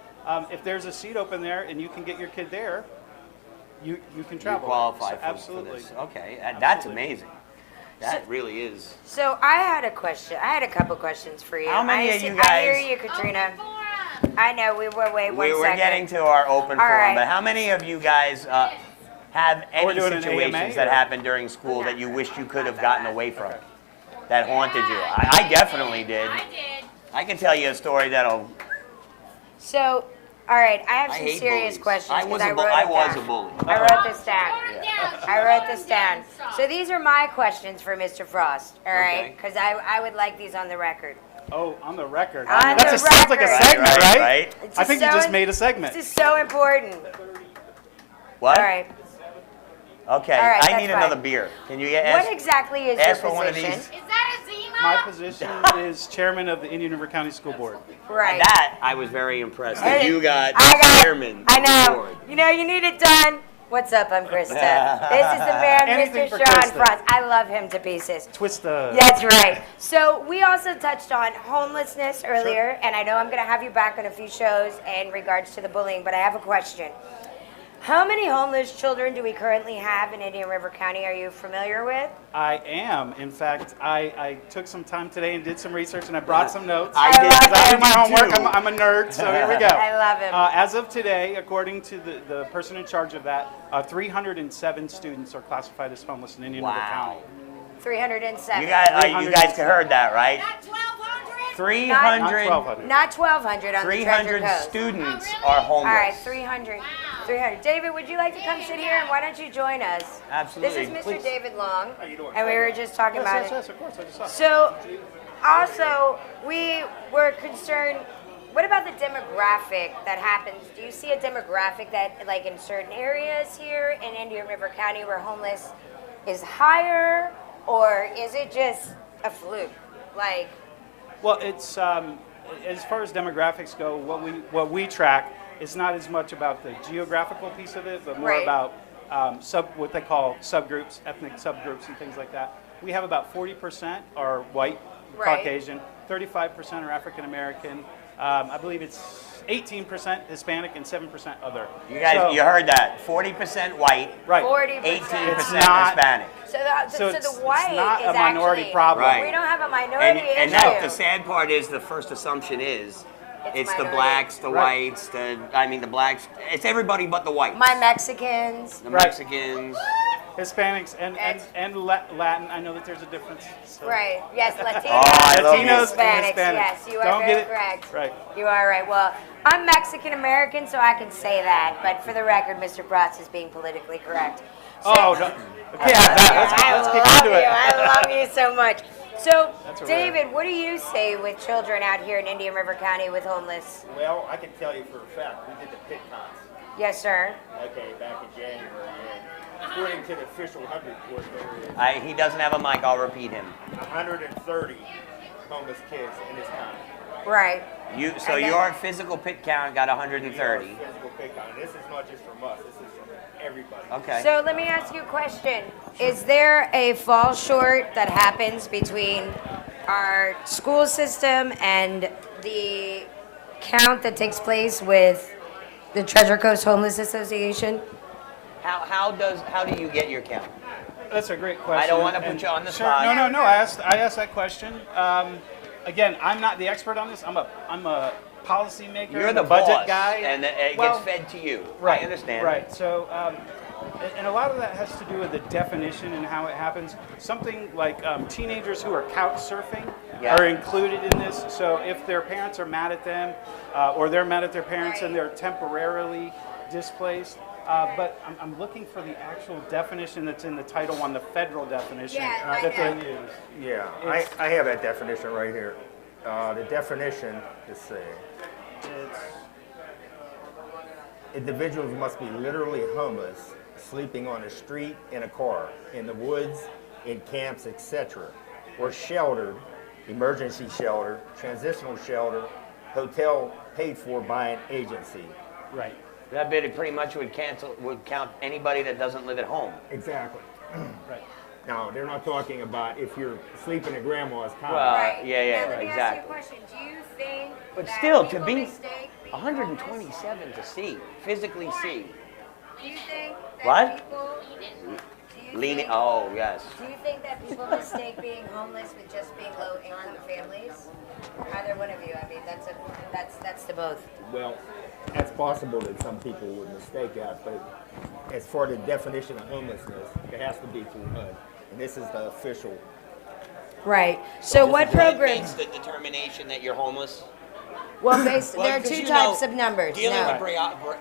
if there's a seat open there and you can get your kid there, you can travel. You qualify for absolutely. this. Okay, that's amazing. That really is. So I had a question. I had a couple questions for you. How many of you I guys- hear you, Katrina. I know, we were wait one We're second. getting to our open All forum, right. but how many of you guys have We're any doing an situations AMA, that or- happened during school that you wish you could have gotten away from, that haunted you? I definitely did. I did. I can tell you a story that'll. So, all right, I have I some hate serious bullies. questions I was because I a wrote it was down. a bully. I wrote this down. Slow them down. I wrote slow this them down. Stop. So these are my questions for Mr. Frost, all right? Okay. Because I would like these on the record. Oh, on the record. On That the just sounds like a record. segment, right? Right. It's I think you so just in- made a segment. This is so important. What? All right. Okay, All right, I that's need fine. another beer. Can you What ask? exactly is ask your for one of position? these. Is that a Zima? My position is chairman of the Indian River County School Board. Right. That I was very impressed that you got chairman. I of the know. board. You need it done. What's up? I'm Krista. This is the man, Anything Mr. for Sean Krista. Frost. I love him to pieces. Twist the. That's right. So we also touched on homelessness earlier, and I know I'm going to have you back on a few shows in regards to the bullying, but I have a question. How many homeless children do we currently have in Indian River County? Are you familiar with? I am. In fact, I took some time today and did some research, and I brought some notes. I did. love I it. did my homework. too. I'm a nerd, so here we go. I love him. As of today, according to the person in charge of that, 307 students are classified as homeless in Indian River Wow. County. 307. You guys heard that, right? Not 1,200? 300. Not 1,200. Not 1,200 on the Treasure 300 Coast. students Oh, really? are homeless. All right, 300. 300. David, would you like to come sit here, and why don't you join us? Absolutely. This is Mr. Please. David Long, How you doing? and we were just talking about Yes, it. yes, of course. I just saw it. So, also, we were concerned, what about the demographic that happens? Do you see a demographic that, like in certain areas here in Indian River County where homeless is higher, or is it just a fluke? Like, Well, it's as far as demographics go, what we track is not as much about the geographical piece of it, but more Right. about what they call subgroups, ethnic subgroups, and things like that. We have about 40% are white, Right. Caucasian, 35% are African American. I believe it's 18% Hispanic and 7% other. You guys, So- you heard that? 40% white, right? 40%. 18% not- Hispanic. So So the it's white not is a minority actually, problem. Right. We don't have a minority And issue. no, the sad part is the first assumption is it's the minority. blacks, the Right. whites, the blacks. It's everybody but the whites. My Mexicans. the Right. Mexicans. Hispanics and Latin. I know that there's a difference. So. Right. Yes, Latinos, I love and you. Hispanics. Hispanics. Yes, you are Don't very get it- correct. right. You are right. Well, I'm Mexican American, so I can say that. But for the record, Mr. Bratz is being politically correct. So, Oh, no. Okay, let's kick into it. I love you so much. So, That's a David, what do you say with children out here in Indian River County with homeless? Well, I can tell you for a fact, we did the pit cons, Yes, sir. okay, back in January, and according to the official HUD report, there is He doesn't have a mic. I'll repeat him. 130 homeless kids in this county. Right. So And then- your physical pit count got We are 130. Physical pit con. This is not just from us, this is from everybody. Okay. So let me ask you a question. Is there a fall short that happens between our school system and the count that takes place with the Treasure Coast Homeless Association? How do you get your count? That's a great question. I don't want to put And- you on the sure, spot. No. I asked that question. Again, I'm not the expert on this. I'm a policymaker. You're and the a budget boss, guy, and it well, gets fed to you. Right. I understand. Right. So, and a lot of that has to do with the definition and how it happens. Something like teenagers who are couch surfing Yeah. are included in this. So if their parents are mad at them, or they're mad at their parents and they're temporarily displaced. But I'm looking for the actual definition that's in the Title I, the federal definition Yeah, that they I know. use. Yeah, It's- I have that definition right here. The definition, let's see, It's individuals must be literally homeless, sleeping on the street, in a car, in the woods, in camps, etc., or sheltered, emergency shelter, transitional shelter, hotel paid for by an agency. right. That bit pretty much would count anybody that doesn't live at home. Exactly. Right. Now, they're not talking about if you're sleeping at grandma's house. Well, Right. yeah, Now, let me ask exactly. you a question. Do you think But that still, to people be mistake being homeless? 127 to see, physically see. Do you think that What? people... do you Leaning. think- Oh, yes. Do you think that people mistake being homeless with just being low-income families? Either one of you. I mean, that's to both. Well, that's possible that some people would mistake that, but as for the definition of homelessness, it has to be through HUD. And this is the official. Right. So what programs? the determination that you're homeless? Well, there are because two you types know, of numbers. Dealing No. with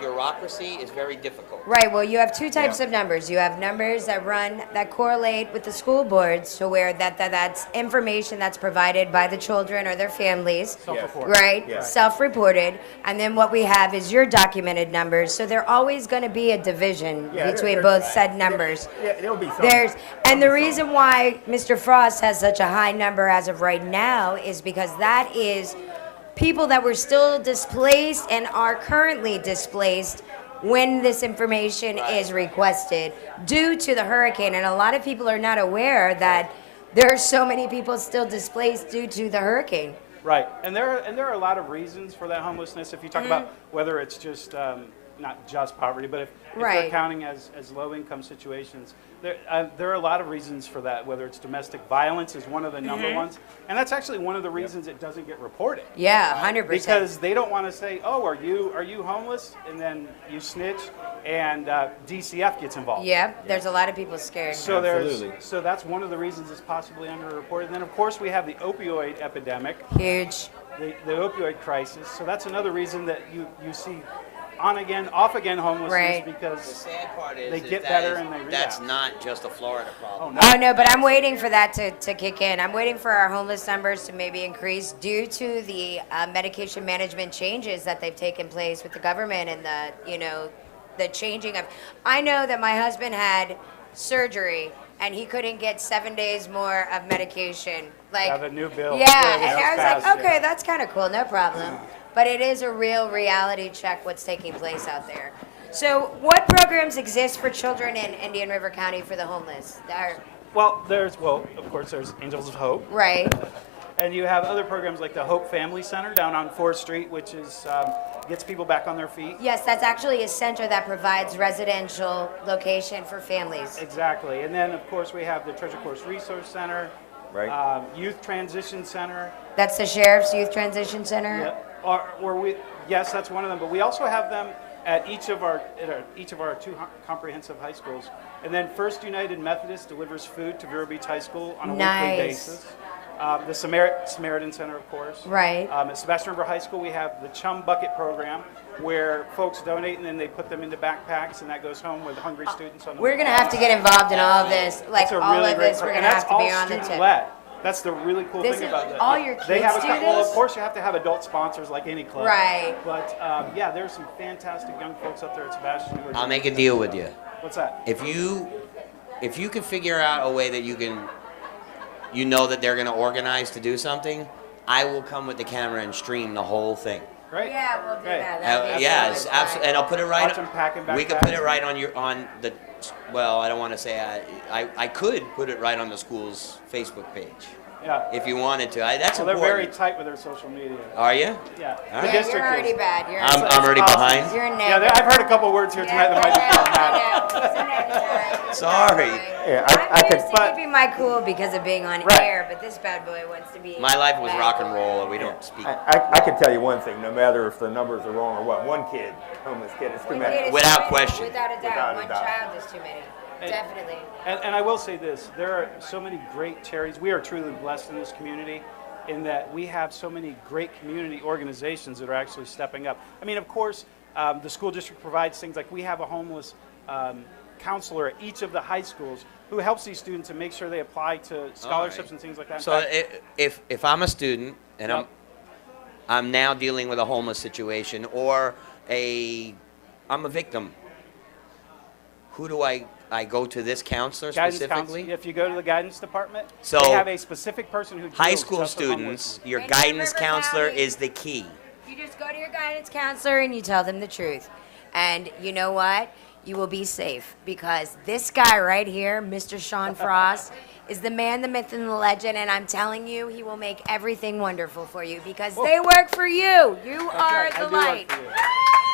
bureaucracy is very difficult. Right. Well, you have two types of numbers. You have numbers that correlate with the school boards, so where that's information that's provided by the children or their families. Self-report. Right. Yeah. Self-reported, and then what we have is your documented numbers. So there's always going to be a division Yeah, between there- both said numbers. Yeah, there'll be some. And the reason why Mr. Frost has such a high number as of right now is because that is people that were still displaced and are currently displaced when this information is requested due to the hurricane. And a lot of people are not aware that there are so many people still displaced due to the hurricane. Right, and there are a lot of reasons for that homelessness. If you talk about whether it's just not just poverty, but if they're Right. counting as low-income situations, there are a lot of reasons for that. Whether it's domestic violence is one of the number ones, and that's actually one of the reasons it doesn't get reported. Yeah, 100%. Because they don't want to say, "Oh, are you homeless?" and then you snitch, and DCF gets involved. Yeah, there's a lot of people scared. So Absolutely. so that's one of the reasons it's possibly underreported. And then of course we have the opioid epidemic, Huge. the opioid crisis. So that's another reason that you see on again, off again homelessness Right. because sad part is they get better and they relapse. that's not just a Florida problem. Oh no, but I'm waiting for that to kick in. I'm waiting for our homeless numbers to maybe increase due to the medication management changes that they've taken place with the government and the changing of. I know that my husband had surgery and he couldn't get 7 days more of medication. Like Yeah, the new bill. Yeah, Yeah, and I was passed, like, okay, yeah. that's kind of cool, no problem. But it is a real reality check what's taking place out there. So, what programs exist for children in Indian River County for the homeless? Well, of course there's Angels of Hope, Right. and you have other programs like the Hope Family Center down on 4th Street, which is gets people back on their feet. Yes, that's actually a center that provides residential location for families. Exactly, and then of course we have the Treasure Course Resource Center, Right. Youth Transition Center. That's the Sheriff's Youth Transition Center. Yeah, yes, that's one of them. But we also have them at each of our two comprehensive high schools. And then First United Methodist delivers food to Vero Beach High School on a weekly basis. The Samaritan Center, of course. Right. At Sebastian River High School, we have the Chum Bucket Program, where folks donate and then they put them into backpacks, and that goes home with hungry students on the We're going to have to get involved in all of this. Like, That's a all really of great this, we're program. going to And have to be that's on the all tip. student-led. That's the really cool This thing is- about that. all your They kids have a do couple, well, this? of course, you have to have adult sponsors like any club. Right. But yeah, there's some fantastic young folks up there at Sebastian who are I'll doing make a fantastic deal with stuff. you. What's that? If you can figure out a way that you know that they're gonna organize to do something, I will come with the camera and stream the whole thing. Great. Yeah, we'll do Great. that. That'd be Yes, so absolutely, and I'll put it right. Watch 'em packing We could put it backpacks. right on the. Well, I don't want to say I could put it right on the school's Facebook page Yeah. if you wanted to. That's Well, they're very important. tight with their social media. Are you? Yeah. All The right. Yeah, district you're already is. bad. You're I'm already behind. You're a Yeah, I've heard a couple words here tonight that might be problematic. Sorry. Yeah, I'm I could. used to keeping my cool because of being on Right. air, but this bad boy wants to be. My life was bad rock and boy. roll, and we don't speak. I can tell you one thing, no matter if the numbers are wrong or what, one kid, homeless kid, is too One many. kid is Without too many. question. Without a doubt. Without a One doubt. child is too many. Definitely. And I will say this, there are so many great charities. We are truly blessed in this community in that we have so many great community organizations that are actually stepping up. I mean, of course, the school district provides things like we have a homeless counselor at each of the high schools who helps these students and makes sure they apply to scholarships and things like that. In So fact, if I'm a student and Yep. I'm now dealing with a homeless situation or I'm a victim, who do I go to this counselor guidance specifically? counselor, if you go to the guidance department, So, they have a specific person who High deals school just with students, homelessness. your In guidance River counselor Valley. is the key. You just go to your guidance counselor and you tell them the truth. And you know what? You will be safe because this guy right here, Mr. Sean Frost, is the man, the myth, and the legend. And I'm telling you, he will make everything wonderful for you because they work for you. You That's are right, I the do work light. for you.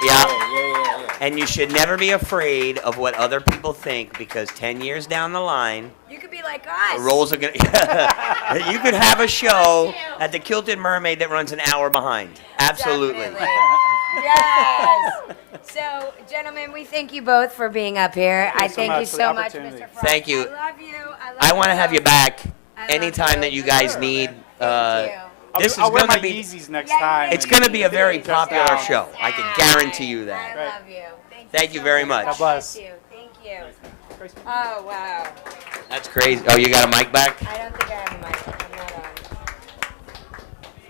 Yeah. And you should never be afraid of what other people think because 10 years down the line, You could be like the us. roles are going to. You could have a show at the Kilted Mermaid that runs an hour behind. Absolutely. Definitely. Yes. So, gentlemen, we thank you both for being up here. I so thank much you for the so much, opportunity. Mr. Frost. Thank you. I love you. I want to have you back I love anytime you. that you guys Sure. need. Thank you. This is I'll wear going my to be. Yeezys next Yeah, you time. It's and going to be a very just popular out. show. I can Yes. guarantee you I that. love you. Thank you so very much. God bless. Thank you. Thank you. Oh, wow. That's crazy. Oh, you got a mic back? I don't think I have a mic. I'm not on.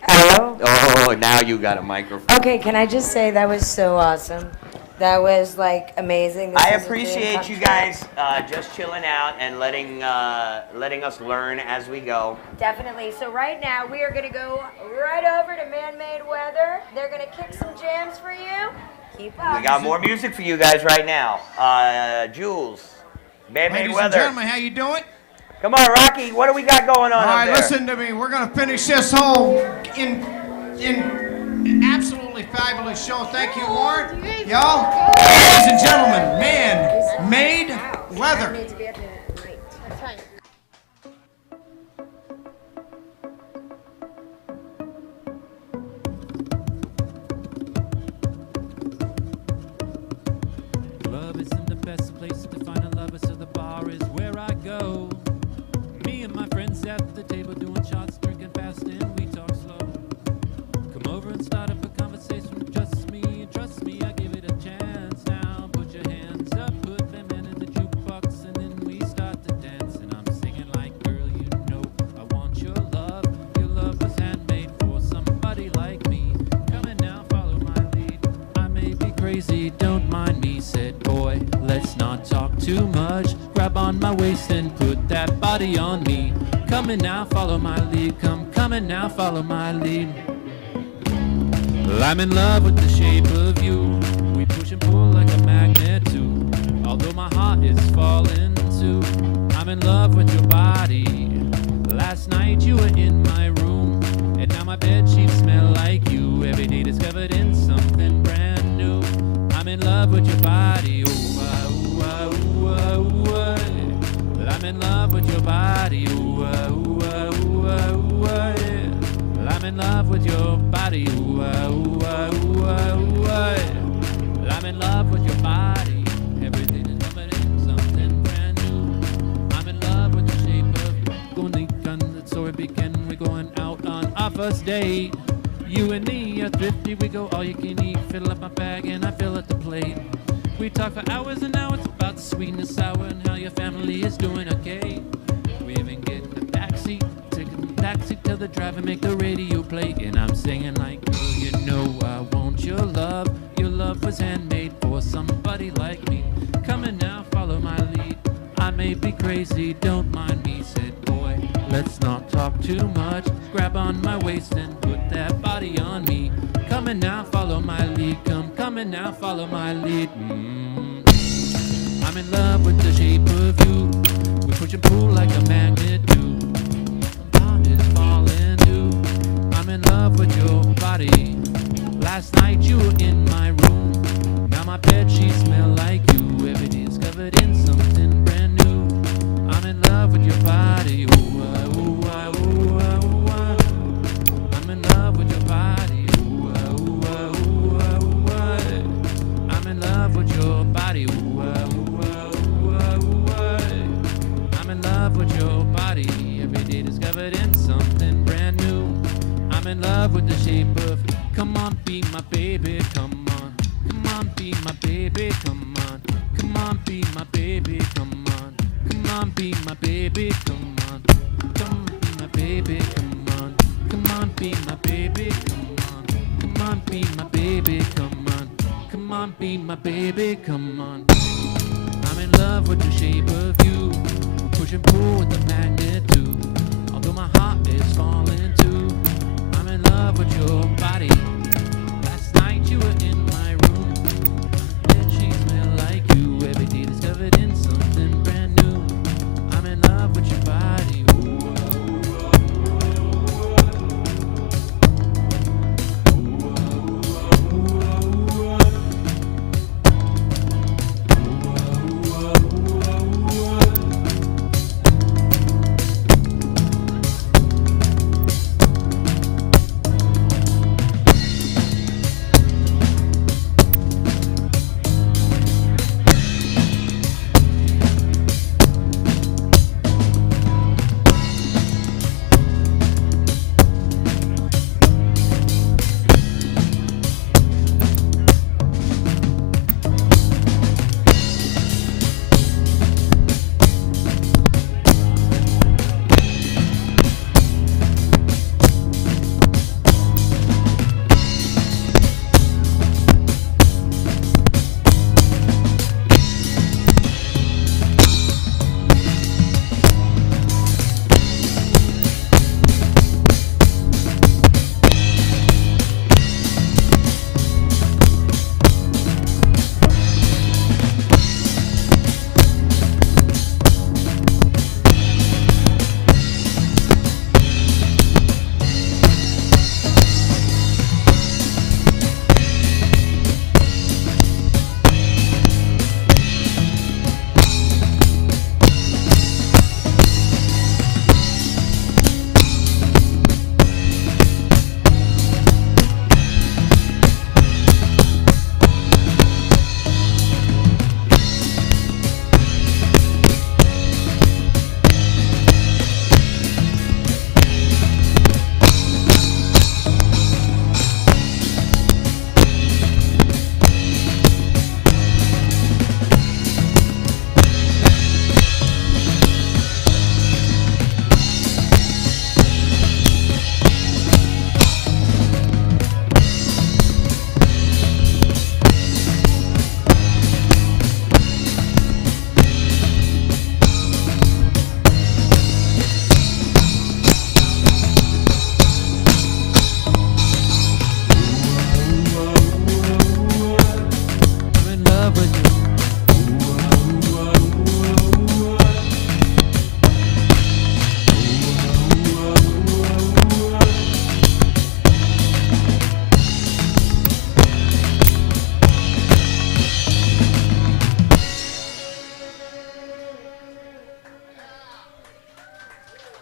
Hello? Oh, now you got a microphone. Okay, can I just say that was so awesome? That was like amazing. This I is a dream appreciate come you true. guys just chilling out and letting us learn as we go. Definitely. So right now we are going to go right over to Man-Made Weather. They're going to kick some jams for you. Keep up. We got more music for you guys right now. Jules, Man-Made Ladies and Weather. gentlemen, how you doing? Come on, Rocky. What do we got going on All up right, there? listen to me. We're going to finish this whole in absolutely fabulous show. Thank you, Warren. Y'all, ladies and gentlemen, Man-Made Weather. I need to be up there at night. That's right. Love isn't the best place to find a lover, so the bar is where I go. Me and my friends at the table doing shots, drinking fast, and we talk slow. Come over and start up a conversation with just me, and trust me, I give it a chance. Now put your hands up, put them in the jukebox, and then we start to dance. And I'm singing like, girl, you know I want your love. Your love was handmade for somebody like me. Come in now, follow my lead. I may be crazy, don't mind me. Said, boy, let's not talk too much. Grab on my waist and put that body on me. Come in now, follow my lead. Come in now, follow my lead. Well, I'm in love with the shape of you. We push and pull like a magnet too. Although my heart is falling too. I'm in love with your body. Last night you were in my room, and now my bed sheets smell like you. Every day discovered in something brand new. I'm in love with your body. Ooh, ah, ooh, ah, ooh, ah, ooh, ah. Well, I'm in love with your body. Ooh, ah, ooh, ah, ooh, ah, ooh, ah, yeah. Well, I'm in love with your body. Ooh, ah, ooh, ah, ooh, ah, ooh, ah, yeah. Well, I'm I'm in love with your body. Everything is covered in something brand new. I'm in love with the shape of you. Going deep on the story begin. We're going out on our first date. You and me are thrifty. We go all you can eat. Fill up my bag and I fill up the plate. We talk for hours and hours about the sweet and the sour and how your family is doing okay. We even get in the backseat, take the backseat, tell the driver make the radio play, and I'm singing like, girl, you know I want your love. Your love was handmade for somebody like me. Come on now, follow my lead. I may be crazy, don't mind me. Said, boy, let's not talk too much. Grab on my waist and put that body on me. Come on now, follow my lead. Come on now, follow my lead. I'm in love with the shape of you. We push and pull like a magnet do. My heart is falling too. I'm in love with your body. Last night you were in my room. Now my bed sheets smell like you. Every day is covered in something brand new. I'm in love with your body. Ooh, ooh, ooh, ooh, ooh. I'm in love with your body. Ooh, ooh, ooh, ooh, ooh. I'm in love with your body. Ooh, with your body. Every day discovered in something brand new. I'm in love with the shape of. Come on, be my baby, come on. Come on, be my baby, come on. Come on, be my baby, come on. Come on, be my baby, come on. Come be my baby, come on. Come on, be my baby, come on. Come on, be my baby, come on. Come on, be my baby, come on. I'm in love with the shape of you. Push and pull with the magnet too. Although my heart is falling too. I'm in love with your body. Last night you were in my room. And she smelled like you. Every day discovered in something brand new. I'm in love with your body. Ooh,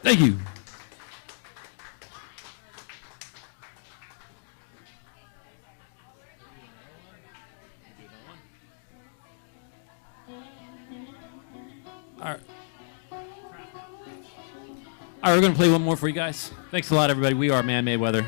Thank you. All right, we're going to play one more for you guys. Thanks a lot, everybody. We are Man-Made Weather.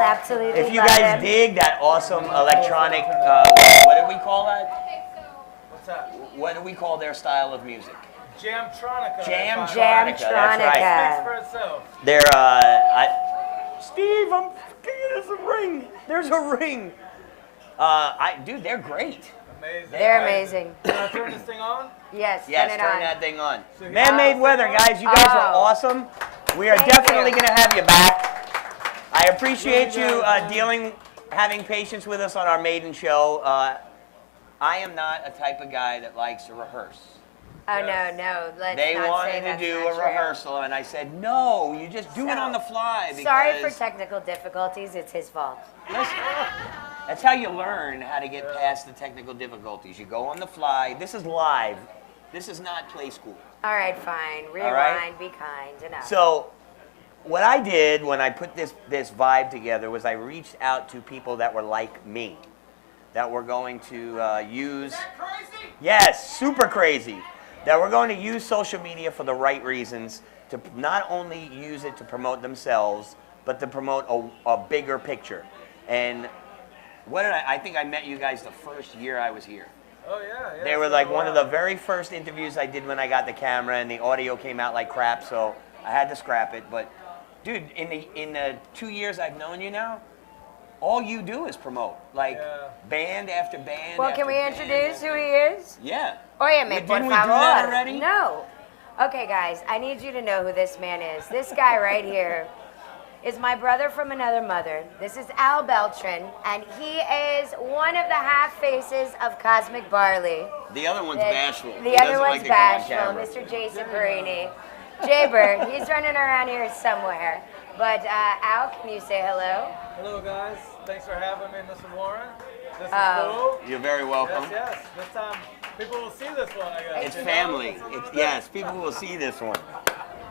I absolutely If you love guys him. dig that awesome electronic, what do we call that? What's that? What do we call their style of music? Jamtronica. Jamtronica. That's right. Speaks for itself. They're, Steve, there's a ring. There's a ring. Dude, they're great. Amazing. They're amazing. Can I turn this thing on? Yes, Yes, turn it turn on. that thing on. So Man-made weather, guys. You guys are awesome. We are Thank definitely you. going to have you back. I appreciate you having patience with us on our maiden show. I am not a type of guy that likes to rehearse. Oh, no, let's They not say wanted to that's do not a true. rehearsal, and I said, no, you just do it on the fly. Because Sorry for technical difficulties. It's his fault. Listen, that's how you learn how to get past the technical difficulties. You go on the fly. This is live. This is not play school. All right, fine. Rewind, right. be kind. Enough. So what I did when I put this vibe together was I reached out to people that were like me, that were going to use... Is that crazy? Yes, super crazy. That we're going to use social media for the right reasons, to not only use it to promote themselves, but to promote a bigger picture. And what did I think I met you guys the first year I was here. Oh, yeah. They were like one of the very first interviews I did when I got the camera, and the audio came out like crap, so I had to scrap it. But dude, in the 2 years I've known you now, all you do is promote, like band after band. Well, after can we band introduce after who he band. is? Yeah. Óyeme, Didn't por we do favor. that already? No. Okay, guys, I need you to know who this man is. This guy right here is my brother from another mother. This is Al Beltran, and he is one of the half faces of Cosmic Barley. The other one's bashful. The He other doesn't one's like to come on bashful, camera. Mr. Jason Perini. Jaybird, he's running around here somewhere. But Al, can you say hello? Hello, guys. Thanks for having me, Mr. Warren. This is Oh. cool. You're very welcome. Yes. This time, people will see this one, I guess. It's you know? family. Yes, people will see this one.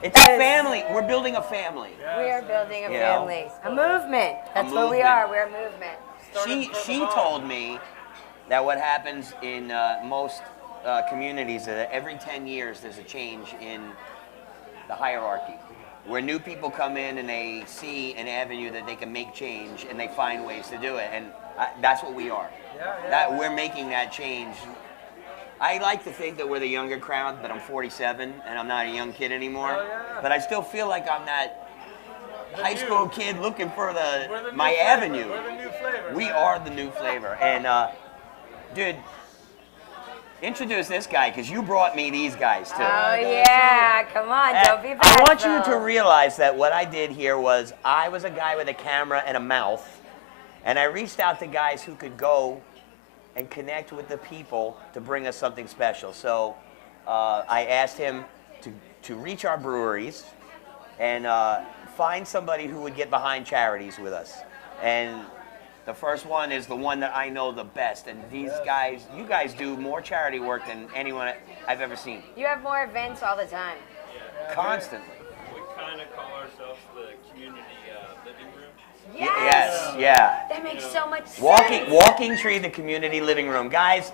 It's Yes. a family. We're building a family. We are building a You know? family, a movement. That's what we movement. are. We're a movement. She told me that what happens in most communities is that every 10 years there's a change in the hierarchy, where new people come in and they see an avenue that they can make change, and they find ways to do it, and that's what we are. That we're making that change. I like to think that we're the younger crowd, but I'm 47 and I'm not a young kid anymore. But I still feel like I'm that high school kid looking for my avenue. We're the new flavor. We are the new flavor. And dude, introduce this guy, because you brought me these guys too. Oh yeah, come on, don't be I bashful. want you to realize that what I did here was I was a guy with a camera and a mouth, and I reached out to guys who could go and connect with the people to bring us something special. So I asked him to reach our breweries and find somebody who would get behind charities with us. And the first one is the one that I know the best. And these guys, you guys do more charity work than anyone I've ever seen. You have more events all the time. Constantly. We kind of call ourselves the community living room. Yes, yeah. That makes so much sense. Walking Tree, the community living room. Guys,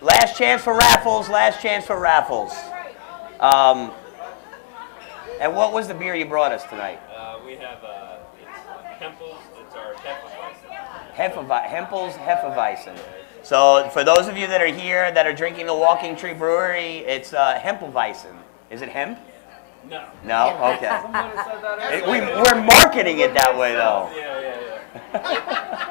last chance for raffles, last chance for raffles. And what was the beer you brought us tonight? We have, it's Hempel's, it's our Hefeweizen. Hempel's Hefeweizen. So for those of you that are here that are drinking the Walking Tree Brewery, it's Hempelweizen. Is it hemp? No. No? Okay. Somebody said that earlier. We're marketing it that way though. Yeah.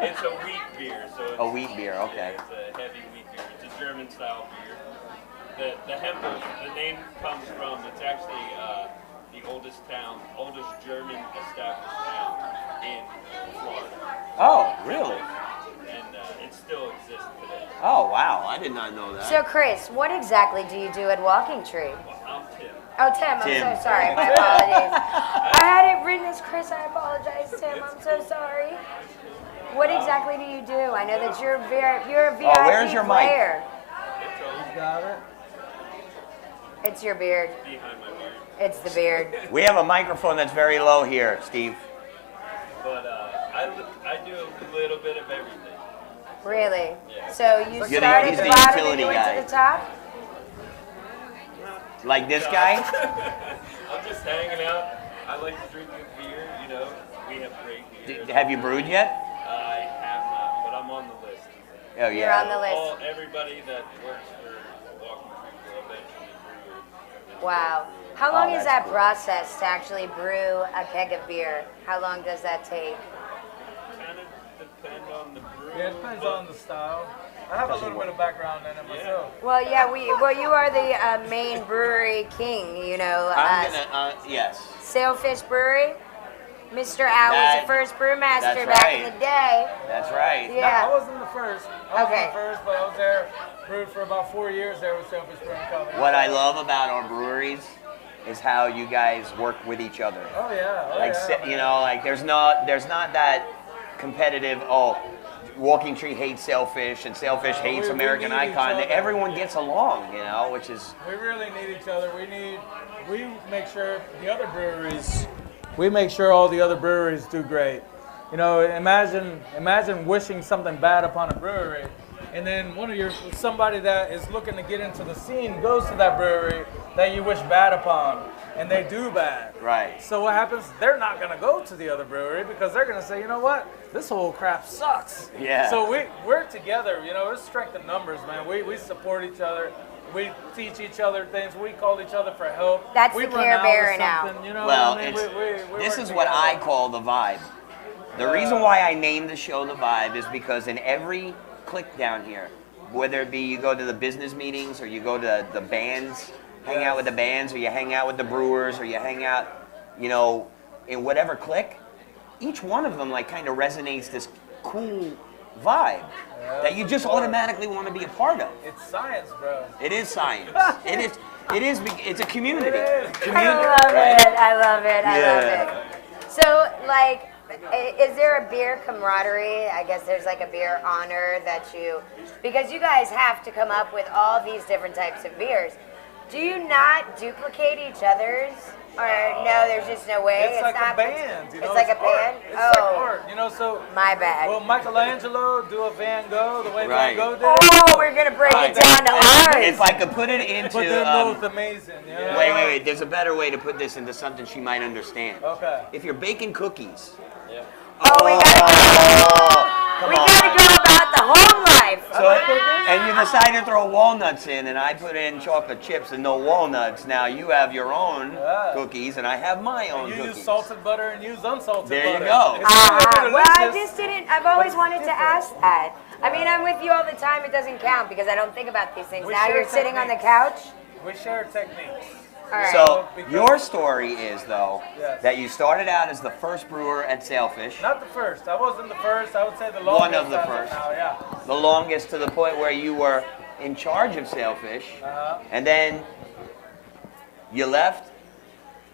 It's a wheat beer. So it's, A wheat beer, okay. It's a heavy wheat beer. It's a German style beer. The Hempel's, the name comes from, it's actually the oldest German established town in Florida. Oh, really? And it still exists today. Oh, wow. I did not know that. So Chris, what exactly do you do at Walking Tree? I'm Tim. Oh, Tim, Tim. I'm so sorry. My apologies. I had it written as Chris. I apologize, Tim. I'm so sorry. What exactly do you do? I know that you're a VIP where's your mic? player. You got it? It's your beard. Behind my beard. It's the beard. We have a microphone that's very low here, Steve. But I do a little bit of everything. Really? So you He's started the at the bottom and utility you went guy. to the top? Like this guy? I'm just hanging out. I like to drink good beer, you know. We have great beer. Have you brewed yet? I have not, but I'm on the list. Oh, You're yeah. on the list. Everybody that works for Walking Creek will eventually brew. Wow. How long is that's that cool. process to actually brew a keg of beer? How long does that take? Kind of depend on the brew. Yeah, it depends on the style. I have a little bit of background in it myself. Well, yeah, you are the main brewery king, you know. I'm gonna, yes. Sailfish Brewery. Mr. Al was the first brewmaster that's back right. in the day. That's right. Yeah. I wasn't the first. I wasn't Okay. the first, but I was there, brewed for about 4 years there with Sailfish Brewing Company. What I love about our breweries is how you guys work with each other. Oh yeah. Oh, Like, yeah, you know, like there's not that competitive, Walking Tree hates Sailfish and Sailfish hates we American need each Icon. other. Everyone gets along, you know, which is We really need each other. We make sure the other breweries, we make sure all the other breweries do great. You know, imagine wishing something bad upon a brewery, and then somebody that is looking to get into the scene goes to that brewery that you wish bad upon, and they do bad. right. So what happens? They're not gonna go to the other brewery because they're gonna say, you know what, this whole crap sucks. Yeah. So we're together. You know, it's strength in numbers, man. We support each other. We teach each other things. We call each other for help. That's we the run Care out Bear with now. something, you know Well, what I mean? We this work is what I together. call the vibe. The reason why I named the show The Vibe is because in every clique down here, whether it be you go to the business meetings or you go to the bands, hang out with the bands, or you hang out with the brewers, or you hang out, you know, in whatever clique, each one of them like kind of resonates this cool vibe that you just automatically want to be a part of. It's science, bro. It is science. It's a community. I love it. I love it. I love Yeah. it. So, like, is there a beer camaraderie? I guess there's like a beer honor that because you guys have to come up with all these different types of beers. Do you not duplicate each other's? Or no, there's just no way? It's like not, a band. You know, it's like a art. band? It's Oh. like art. You know, so. My bad. Will Michelangelo do a Van Gogh the way Right. Van Gogh did? Oh, we're going to break it down to ours. If I could put it into, But they're both amazing. You know? wait. There's a better way to put this into something she might understand. Okay. If you're baking cookies. Oh, we gotta go about the home life. So, and you decide to throw walnuts in, and I put in chocolate chips and no walnuts. Now you have your own cookies, and I have my own You cookies. use salted butter and use unsalted There you butter. go. It's really Well, I delicious. just didn't. I've always wanted to ask that. I mean, I'm with you all the time. It doesn't count because I don't think about these things. We Now share you're sitting on the techniques. couch. We share techniques. All right. So your story is though Yes. that you started out as the first brewer at Sailfish, Not the first. I wasn't the first. I would say the longest. One of the as first. Now, yeah. the longest to the point where you were in charge of Sailfish, and then you left,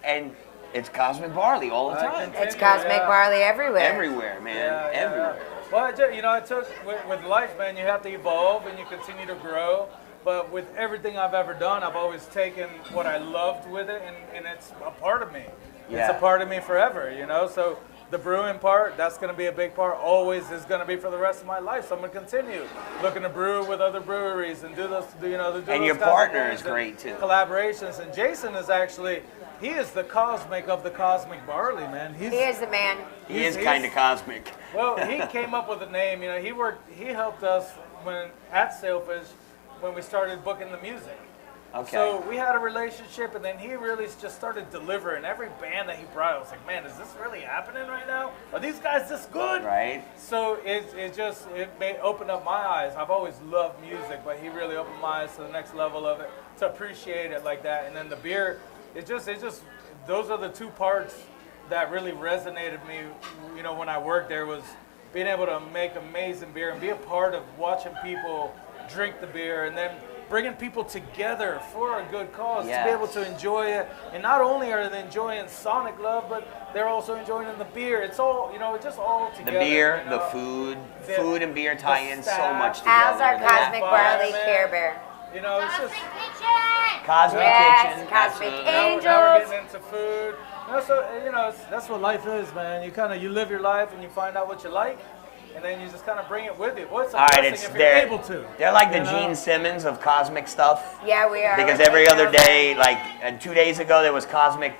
and it's Cosmic Barley all the time. It's cosmic barley everywhere. Everywhere, man. Yeah, yeah, Everywhere. yeah. Well, it took with life, man. You have to evolve and you continue to grow. But with everything I've ever done, I've always taken what I loved with it, and it's a part of me. It's Yeah. a part of me forever, you know. So the brewing part, that's going to be a big part. Always is going to be for the rest of my life. So I'm going to continue looking to brew with other breweries and do those, you know, to do And those your kinds of partner things is and great, too. Collaborations, and Jason is actually. He is the cosmic of the Cosmic Barley, man. He is the man. He is kind of cosmic. Well, he came up with a name. You know, he helped us at Sailfish when we started booking the music. Okay. So we had a relationship, and then he really just started delivering. Every band that he brought, I was like, man, is this really happening right now? Are these guys this good? Right. So it opened up my eyes. I've always loved music, but he really opened my eyes to the next level of it, to appreciate it like that. And then the beer, it just those are the two parts that really resonated me, you know, when I worked there, was being able to make amazing beer and be a part of watching people drink the beer, and then bringing people together for a good cause to be able to enjoy it. And not only are they enjoying Sonic Love, but they're also enjoying the beer. It's all, you know, it's just all The together. beer, you know? the food and beer tie in so staff. much together. Al's our Cosmic Barley Environment. Care Bear. You know, it's just Cosmic Yes, Kitchen. Cosmic absolutely. now we're Angels. getting into food. You know, so you know, that's what life is, man. You live your life and you find out what you like, and then you just kind of bring it with you. Well, it's a All right, blessing it's if you're they're able to. they're like the you know? Gene Simmons of cosmic stuff. Yeah, we are. Because We're every taking other over. day, like 2 days ago, there was Cosmic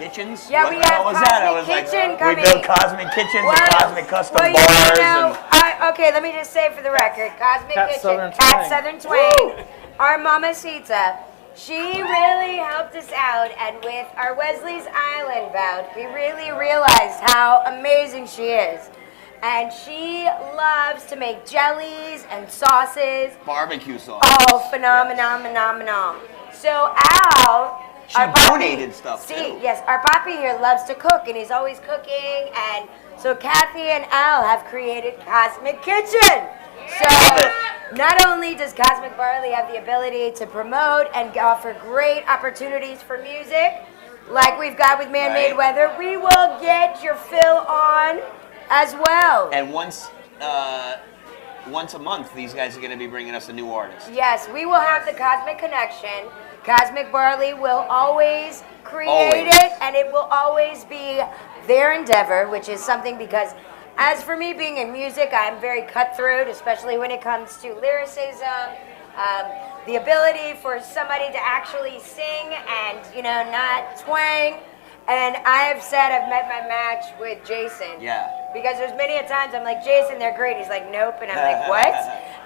kitchens? Yeah, what we the hell have was that? I Cosmic was like, Kitchen we coming. build cosmic kitchens Well, and cosmic custom well, bars. you know, And okay, let me just say for the record, Cosmic Cat Kitchen, Southern Cat Twang. Southern Twang, our mamacita, she really helped us out, and with our Wesley's Island bout, we really realized how amazing she is. And she loves to make jellies and sauces. barbecue sauce. Oh, phenomenal. So Al, She our Poppy- donated stuff, See, too. yes, our Poppy here loves to cook, and he's always cooking. And so Kathy and Al have created Cosmic Kitchen. So not only does Cosmic Barley have the ability to promote and offer great opportunities for music, like we've got with Man-Made Right. Weather, we will get your fill on as well. And once a month, these guys are going to be bringing us a new artist. Yes, we will have the Cosmic Connection. Cosmic Barley will always create Always. it, and it will always be their endeavor, which is something because, as for me being in music, I'm very cutthroat, especially when it comes to lyricism, the ability for somebody to actually sing and, not twang. And I have said I've met my match with Jason. Yeah. Because there's many a times I'm like, Jason, they're great. He's like, nope. And I'm like, what?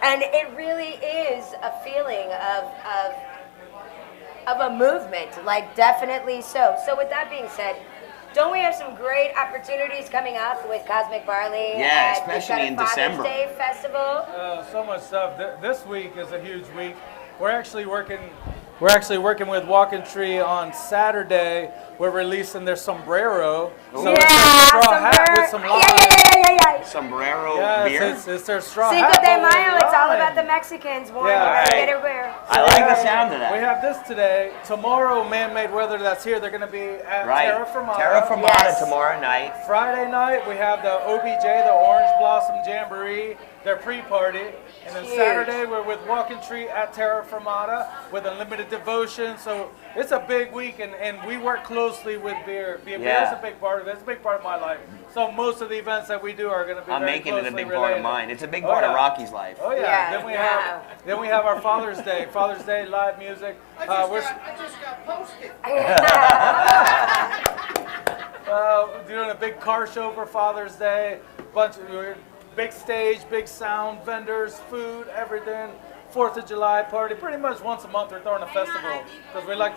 And it really is a feeling of a movement, like definitely so. So with that being said, don't we have some great opportunities coming up with Cosmic Barley? Yeah, And we've especially got a in Father's December. Day festival. So much stuff. This week is a huge week. We're actually working with Walking Tree on Saturday. We're releasing their sombrero. So it's a straw hat with some lime. Yeah. Sombrero Yeah, beer. it's their straw Cinco hat. de but with Mayo, it's all lime. about the Mexicans. More Yeah. you Right. get it where. I like the sound of that. We have this today. Tomorrow, Man-Made Weather that's here. They're going to be at Right. Terra Firmata. Terra Firmata Yes. tomorrow night. Friday night, we have the OBJ, the Orange Blossom Jamboree, their pre-party. And then Huge. Saturday, we're with Walking Tree at Terra Firmata with Unlimited Devotion. So it's a big week, and we work closely with beer. Beer Yeah. is a big part of it. It's a big part of my life. So most of the events that we do are going to be I'm very making it a closely big part related. of mine. It's a big Oh, part of yeah. Rocky's life. Oh yeah. Yeah, Then we have our Father's Day. Father's Day live music. I just got posted. Doing a big car show for Father's Day. Bunch of big stage, big sound, vendors, food, everything. 4th of July party. Pretty much once a month we're throwing a festival because we like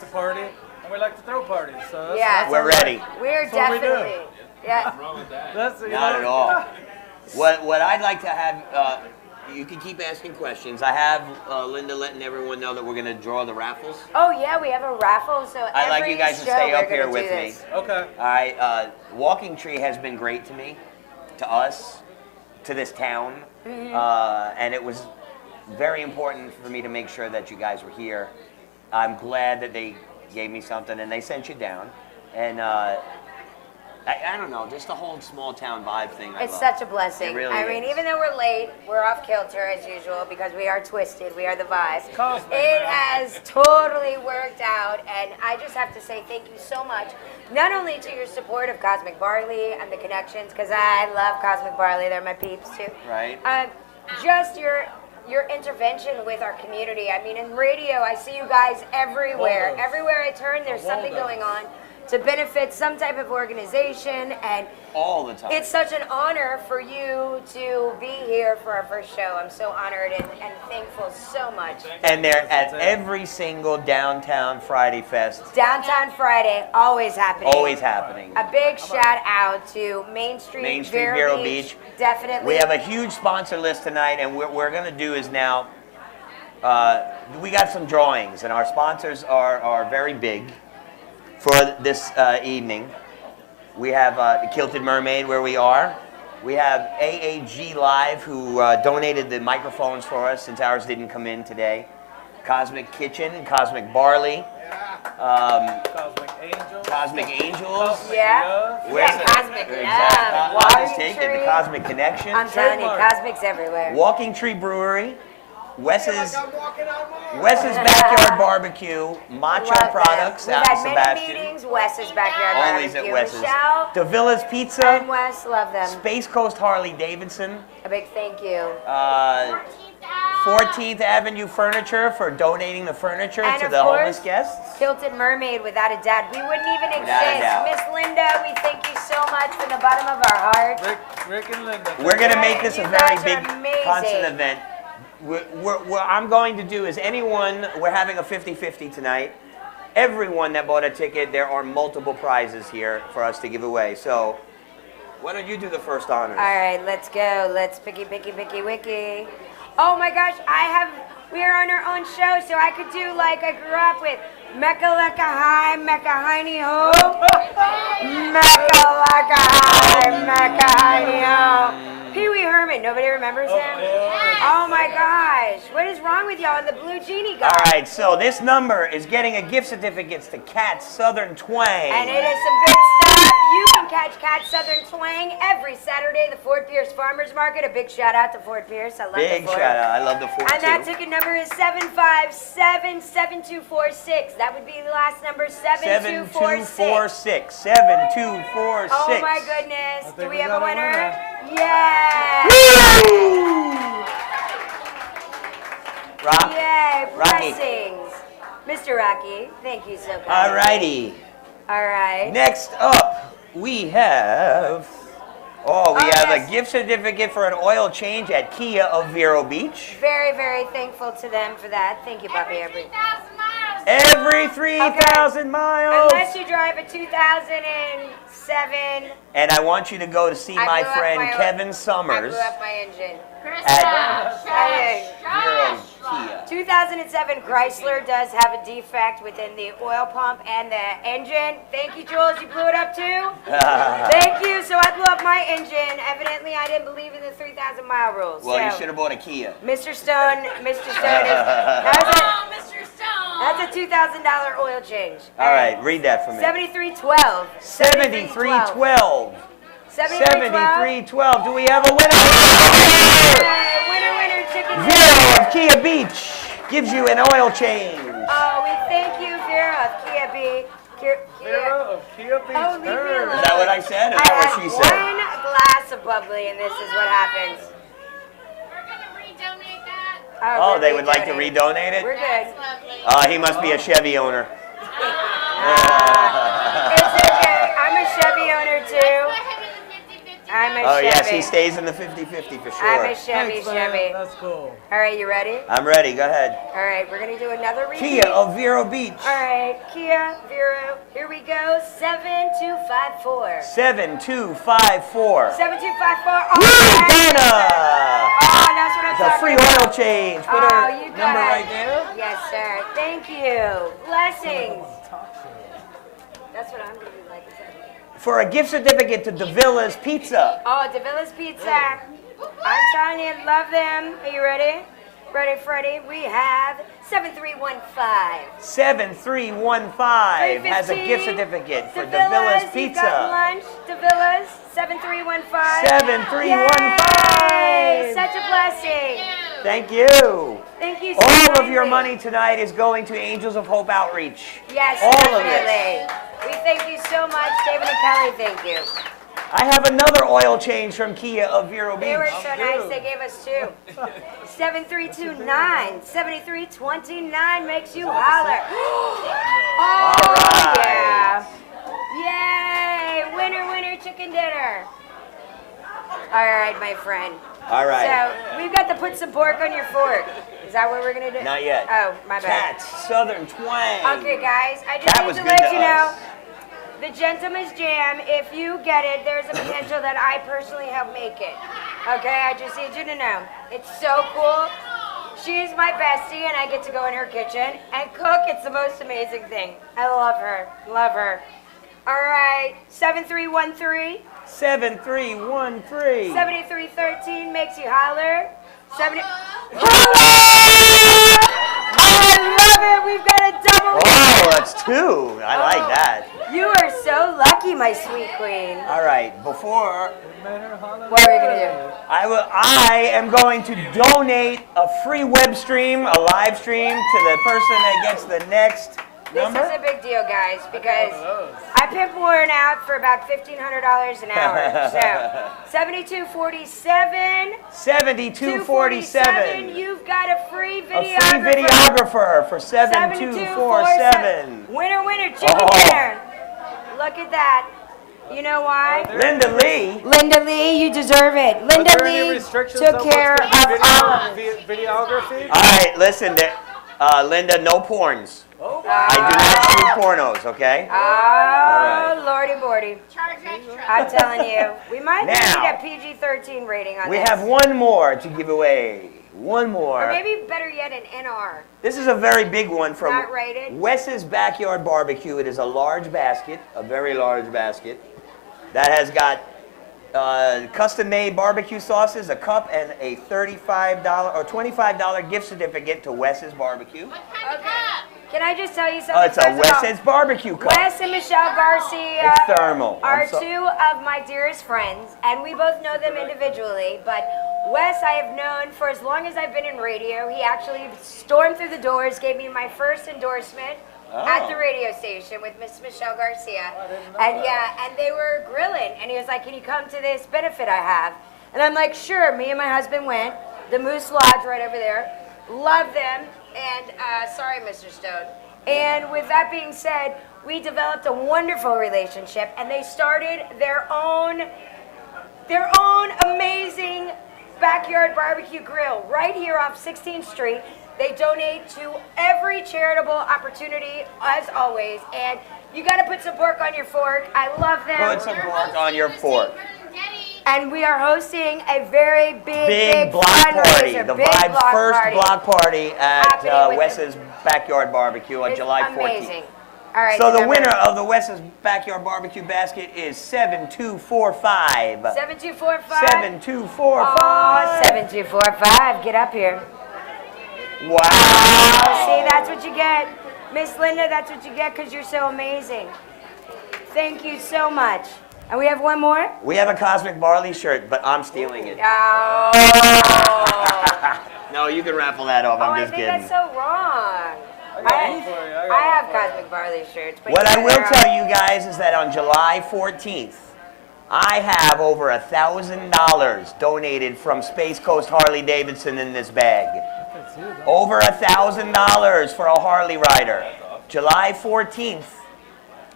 to party and we like to throw parties. So that's, Yeah. that's We're our- ready. We're That's what we do. definitely. Yeah. That's Not at all. What I'd like to have, you can keep asking questions. I have Linda letting everyone know that we're going to draw the raffles. Oh yeah, we have a raffle. So I'd like every you guys to show stay we're up here gonna with do me. this. Okay. All right. Walking Tree has been great to me, to us, to this town, and it was very important for me to make sure that you guys were here. I'm glad that they gave me something and they sent you down, and I don't know, just the whole small town vibe thing. I It's love. such a blessing. It really I mean, is. even though we're late, we're off kilter as usual because we are twisted. We are the vibe. Cosmic, It man. has totally worked out, and I just have to say thank you so much. Not only to your support of Cosmic Barley and the connections, because I love Cosmic Barley. They're my peeps too. Right. Just your intervention with our community. I mean, in radio, I see you guys everywhere. Waldos. Everywhere I turn, there's something Waldos. going on to benefit some type of organization, and All the time. it's such an honor for you to be here for our first show. I'm so honored and thankful so much. And they're at every single downtown Friday Fest. Downtown Friday, always happening. Always happening. A big shout out to Main Street, Main Street, Vero Beach. Definitely. We have a huge sponsor list tonight, and what we're going to do is now, we got some drawings, and our sponsors are very big for this evening. We have the Kilted Mermaid, where we are. We have AAG Live, who donated the microphones for us since ours didn't come in today. Cosmic Kitchen and Cosmic Barley. Cosmic Angels. Cosmic Angels. Yeah. Where's Yeah, the- Cosmic Exactly. Love. I'll just Walking take it. Tree. The Cosmic Connection. I'm telling you, Trademark. Cosmic's everywhere. Walking Tree Brewery. Wes's I'm walking on mine. Wes's Backyard Barbecue. Macho Love them. Products We've out had of many Sebastian. meetings. Wes's Backyard Always Barbecue. at Wes's. Michelle Davila's Pizza. and Wes, love them. Space Coast Harley Davidson. A big thank you. 14th Avenue Furniture for donating the furniture And to of the course, homeless guests. Kilted Mermaid, without a doubt. We wouldn't even Without a exist. doubt. Miss Linda, we thank you so much from the bottom of our hearts. Rick and Linda. We're going to make this You a very guys are big amazing. concert event. What I'm going to do is we're having a 50-50 tonight. Everyone that bought a ticket, there are multiple prizes here for us to give away. So why don't you do the first honors? All right, let's go. Let's picky, wiki. Oh my gosh, we are on our own show, so I could do like I grew up with Mecca Lecca High, Mecca Hiney Ho. Mecca Lecca High, Mecca Hiney Ho. Pee Wee Herman, nobody remembers him? Oh my gosh, what is wrong with y'all and the Blue Genie guy? All right, so this number is getting a gift certificate to Cat's Southern Twang. And it is some good stuff. You can catch Cat Southern Twang every Saturday at the Fort Pierce Farmers Market. A big shout out to Fort Pierce. I love Big the Fort. shout out. I love the Fort And that too. ticket number is 757-7246. That would be the last number, 7246. 7246. Oh my goodness. Do we have a winner? Woo! Yeah. Rock. Yay. Rocky. Blessings. Mr. Rocky, thank you so much. All righty. All right. Next up, we have a gift certificate for an oil change at Kia of Vero Beach. Very, very thankful to them for that. Thank you, Bobby. Every 3,000 miles. Unless you drive a 2007. And I want you to go to see my blew up friend my- Kevin I Summers blew up my engine. at Vero Kia. 2007 Chrysler does have a defect within the oil pump and the engine. Thank you, Jules. You blew it up too? Thank you. So I blew up my engine. Evidently, I didn't believe in the 3,000 mile rule. Well, you So, should have bought a Kia. Mr. Stone is... That's a $2,000 oil change. All right, read that for me. 7312. 7312. 7312. 7312. Do we have a winner? Winner, chicken Vero dinner. of Kia Beach gives you an oil change. Oh, we thank you, Vera of Kia Beach. Vera of Kia Beach. Oh, leave me alone. Is that what I said? Or is I that had what she said? one glass of bubbly, and this is what happens. We're going to redonate that. Oh, we're they would like to redonate. redonate it? We're good. Lovely. He must be a Chevy owner. It's okay. I'm a Chevy owner, too. I'm a Oh, Chevy. yes, he stays in the 50-50 for I'm a sure. Chevy. That's cool. All right, you ready? I'm ready. Go ahead. All right, we're going to do another repeat. Kia of Vero Beach. All right, Kia, Vero. Here we go. 7254. 7254. 7254. Oh, Donna! Oh, that's what I'm The talking free about. oil change. Put Oh, her you number got right it. there. Yes, sir. Thank you. Blessings. That's what I'm going to be like. For a gift certificate to DeVilla's Pizza. Oh, DeVilla's Pizza. I'm telling you, love them. Are you ready? Ready, Freddie? We have 7315. 7315 has a gift 315. certificate for DeVilla's DeVilla's You got Pizza. lunch. DeVilla's 7315. 7315. Yay! Such a blessing. Thank you. Thank you so All of your kindly. money tonight is going to Angels of Hope Outreach. Yes, All of it. definitely. We thank you so much, David and Kelly. Thank you. I have another oil change from Kia of Vero Beach. They were so nice. They gave us two. 7329. 7329 makes you holler. Oh, right. yeah. Yay. Winner, chicken dinner. All right, my friend. All right. So we've got to put some pork on your fork. Is that what we're going to do? Not yet. Oh, my bad. Cat's Southern Twang. Okay, guys, I just That need was to good let to you know, us. the Gentleman's Jam, if you get it, there's a potential that I personally help make it. Okay, I just need you to know. It's so cool. She's my bestie, and I get to go in her kitchen and cook. It's the most amazing thing. I love her. Love her. All right, 7313. 7313. 7313 makes you holler. 70. I love it. We've got a double. Oh, that's two. I like that. You are so lucky, my sweet queen. All right, before What are we gonna do? I am going to donate a free web stream, a live stream, to the person that gets the next number? This is a big deal, guys, because I pimp Warren out for about $1,500 an hour. So, 7247. 7247. You've got a free A videographer. free videographer for 7247. Winner, winner, chicken dinner. Look at that. You know why? Linda Lee. Linda Lee, you deserve it. Linda Lee took care of all of it. Videography? All right, listen, Linda, no porns. I do not shoot pornos, okay? Oh, lordy morty. Charge extra. I'm telling you. We might need Now, a PG-13 rating on We this. have one more to give away. One more. Or maybe better yet, an NR. This is a very big one from Not rated. Wes's Backyard Barbecue. It is a large basket, a very large basket, that has got custom-made barbecue sauces, a cup, and a $35 or $25 gift certificate to Wes's Barbecue. Okay. Can I just tell you something? Oh, it's a first of all? Wes's Barbecue cup. Wes and Michelle Garcia It's thermal. are I'm so- two of my dearest friends, and we both know them individually. But Wes, I have known for as long as I've been in radio. He actually stormed through the doors, gave me my first endorsement at the radio station with Miss Michelle Garcia. And and they were grilling, and he was like, "Can you come to this benefit I have?" And I'm like, "Sure." Me and my husband went. The Moose Lodge right over there. Love them. And sorry, Mr. Stone. And with that being said, we developed a wonderful relationship, and they started their own amazing backyard barbecue grill right here off 16th Street. They donate to every charitable opportunity, as always. And you got to put some pork on your fork. I love them. Put some pork on your fork. And we are hosting a very big block party. fundraiser. The big Vibe's block first party. block party at Happening with Wes's Backyard Barbecue on It's July 14th. amazing. All right. So the number- winner of the Wes's Backyard Barbecue basket is 7245. 7245. 7245. Oh, 7245. Get up here. Wow. See, that's what you get. Miss Linda, that's what you get because you're so amazing. Thank you so much. And we have one more? We have a Cosmic Barley shirt, but I'm stealing it. Oh. No, you can raffle that off. I'm I just think kidding. that's so wrong. I have Cosmic Barley shirts. But What you I know will they're tell you guys is that on July 14th, I have over $1,000 donated from Space Coast Harley Davidson in this bag. Over $1,000 for a Harley rider. July 14th,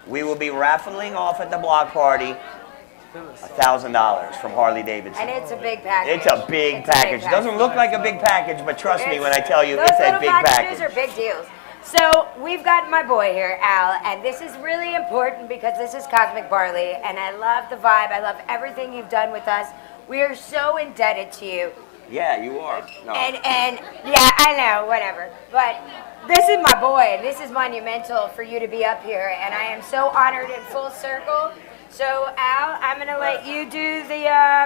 we will be raffling off at the block party $1,000 from Harley Davidson. And it's a big package. It's a big package. Doesn't look like a big package, but trust me when I tell you, Those it's a little big packages package. are big deals. So we've got my boy here, Al, and this is really important because this is Cosmic Barley, and I love the vibe. I love everything you've done with us. We are so indebted to you. Yeah, you are. No. And yeah, I know, whatever. But this is my boy, and this is monumental for you to be up here, and I am so honored in full circle. So, Al, I'm going to let you do the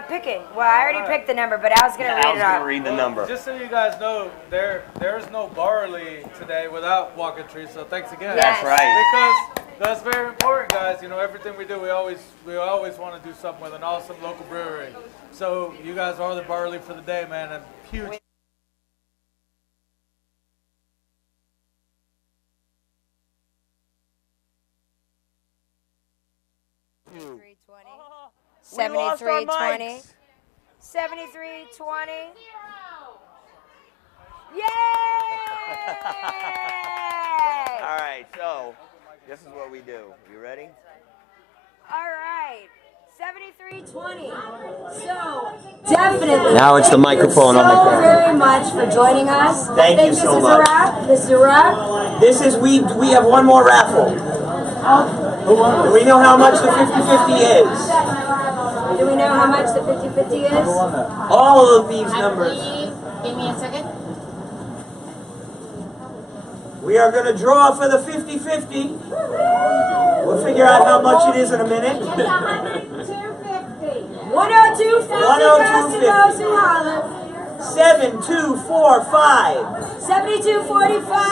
picking. Well, I already picked the number, but Al's going to read Al's it going off. to read the number. Just so you guys know, there's no barley today without Walking Tree, so thanks again. That's right. Because that's very important, guys. You know, everything we do, we always want to do something with an awesome local brewery. So you guys are the barley for the day, man, and huge. 7320. 7320. Yay! All right, so this is what we do. You ready? All right. 7320. So, definitely. Now it's the microphone on the Thank you so camera. very much for joining us. Thank you so This much. is a wrap. This is a wrap. This is, we have one more raffle. Do we know how much the 50-50 is? Do we know how much the 50-50 is? All of these numbers. Give me a second. We are going to draw for the 50-50. We'll figure out how much it is in a minute. 102.50. 7245. 7245. 7245.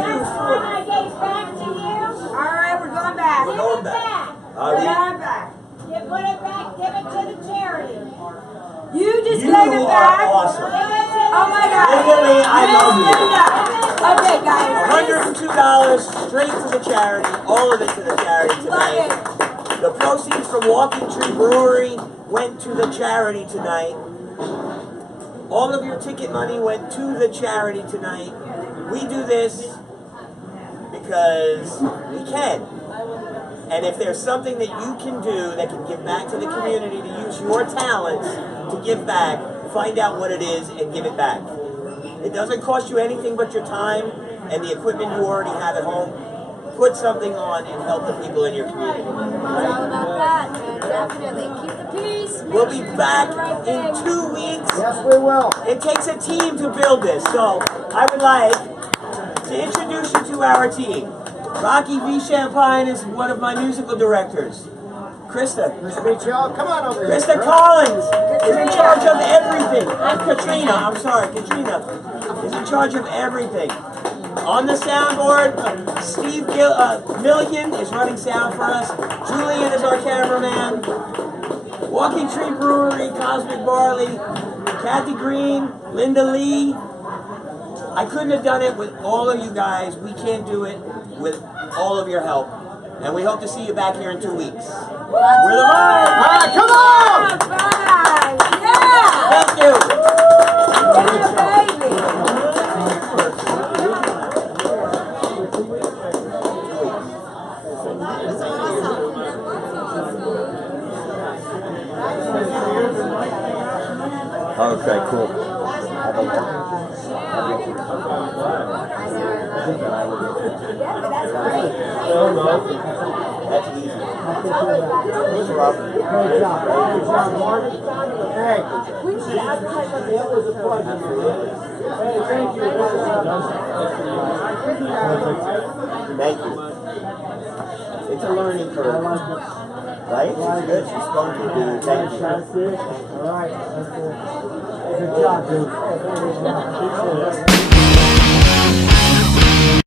I gave back to you. All right, we're going back. We're going back. We're going back. You put it back. Give it to the charity. You just You gave it back. are awesome. Oh my God. Really, I love you. Okay, guys. $102 straight to the charity, all of it to the charity tonight. The proceeds from Walking Tree Brewery went to the charity tonight. All of your ticket money went to the charity tonight. We do this because we can. And if there's something that you can do that can give back to the community, to use your talents to give back, find out what it is and give it back. It doesn't cost you anything but your time and the equipment you already have at home. Put something on and help the people in your community. It's all about that, man. Definitely. Keep the peace. We'll be back in 2 weeks. Yes, we will. It takes a team to build this, so I would like to introduce you to our team. Rocky V. Champagne is one of my musical directors. Krista. Nice to meet y'all. Come on over here. Krista Collins is in charge of everything. Katrina is in charge of everything. On the soundboard, Steve Milligan is running sound for us. Julian is our cameraman. Walking Tree Brewery, Cosmic Barley, Kathy Green, Linda Lee. I couldn't have done it with all of you guys. We can't do it with all of your help. And we hope to see you back here in 2 weeks. We're the Vibe! All right, come on! Yeah! Thank you! Yeah, baby! Okay, cool. That's easy. What's up? Great job. Good job, Marty. Hey. It was a pleasure. Hey, thank you. Thank you. It's a learning curve. Right? She's good. She's spunky, dude. Thank you. That's it. All right. That's it. Good job, dude.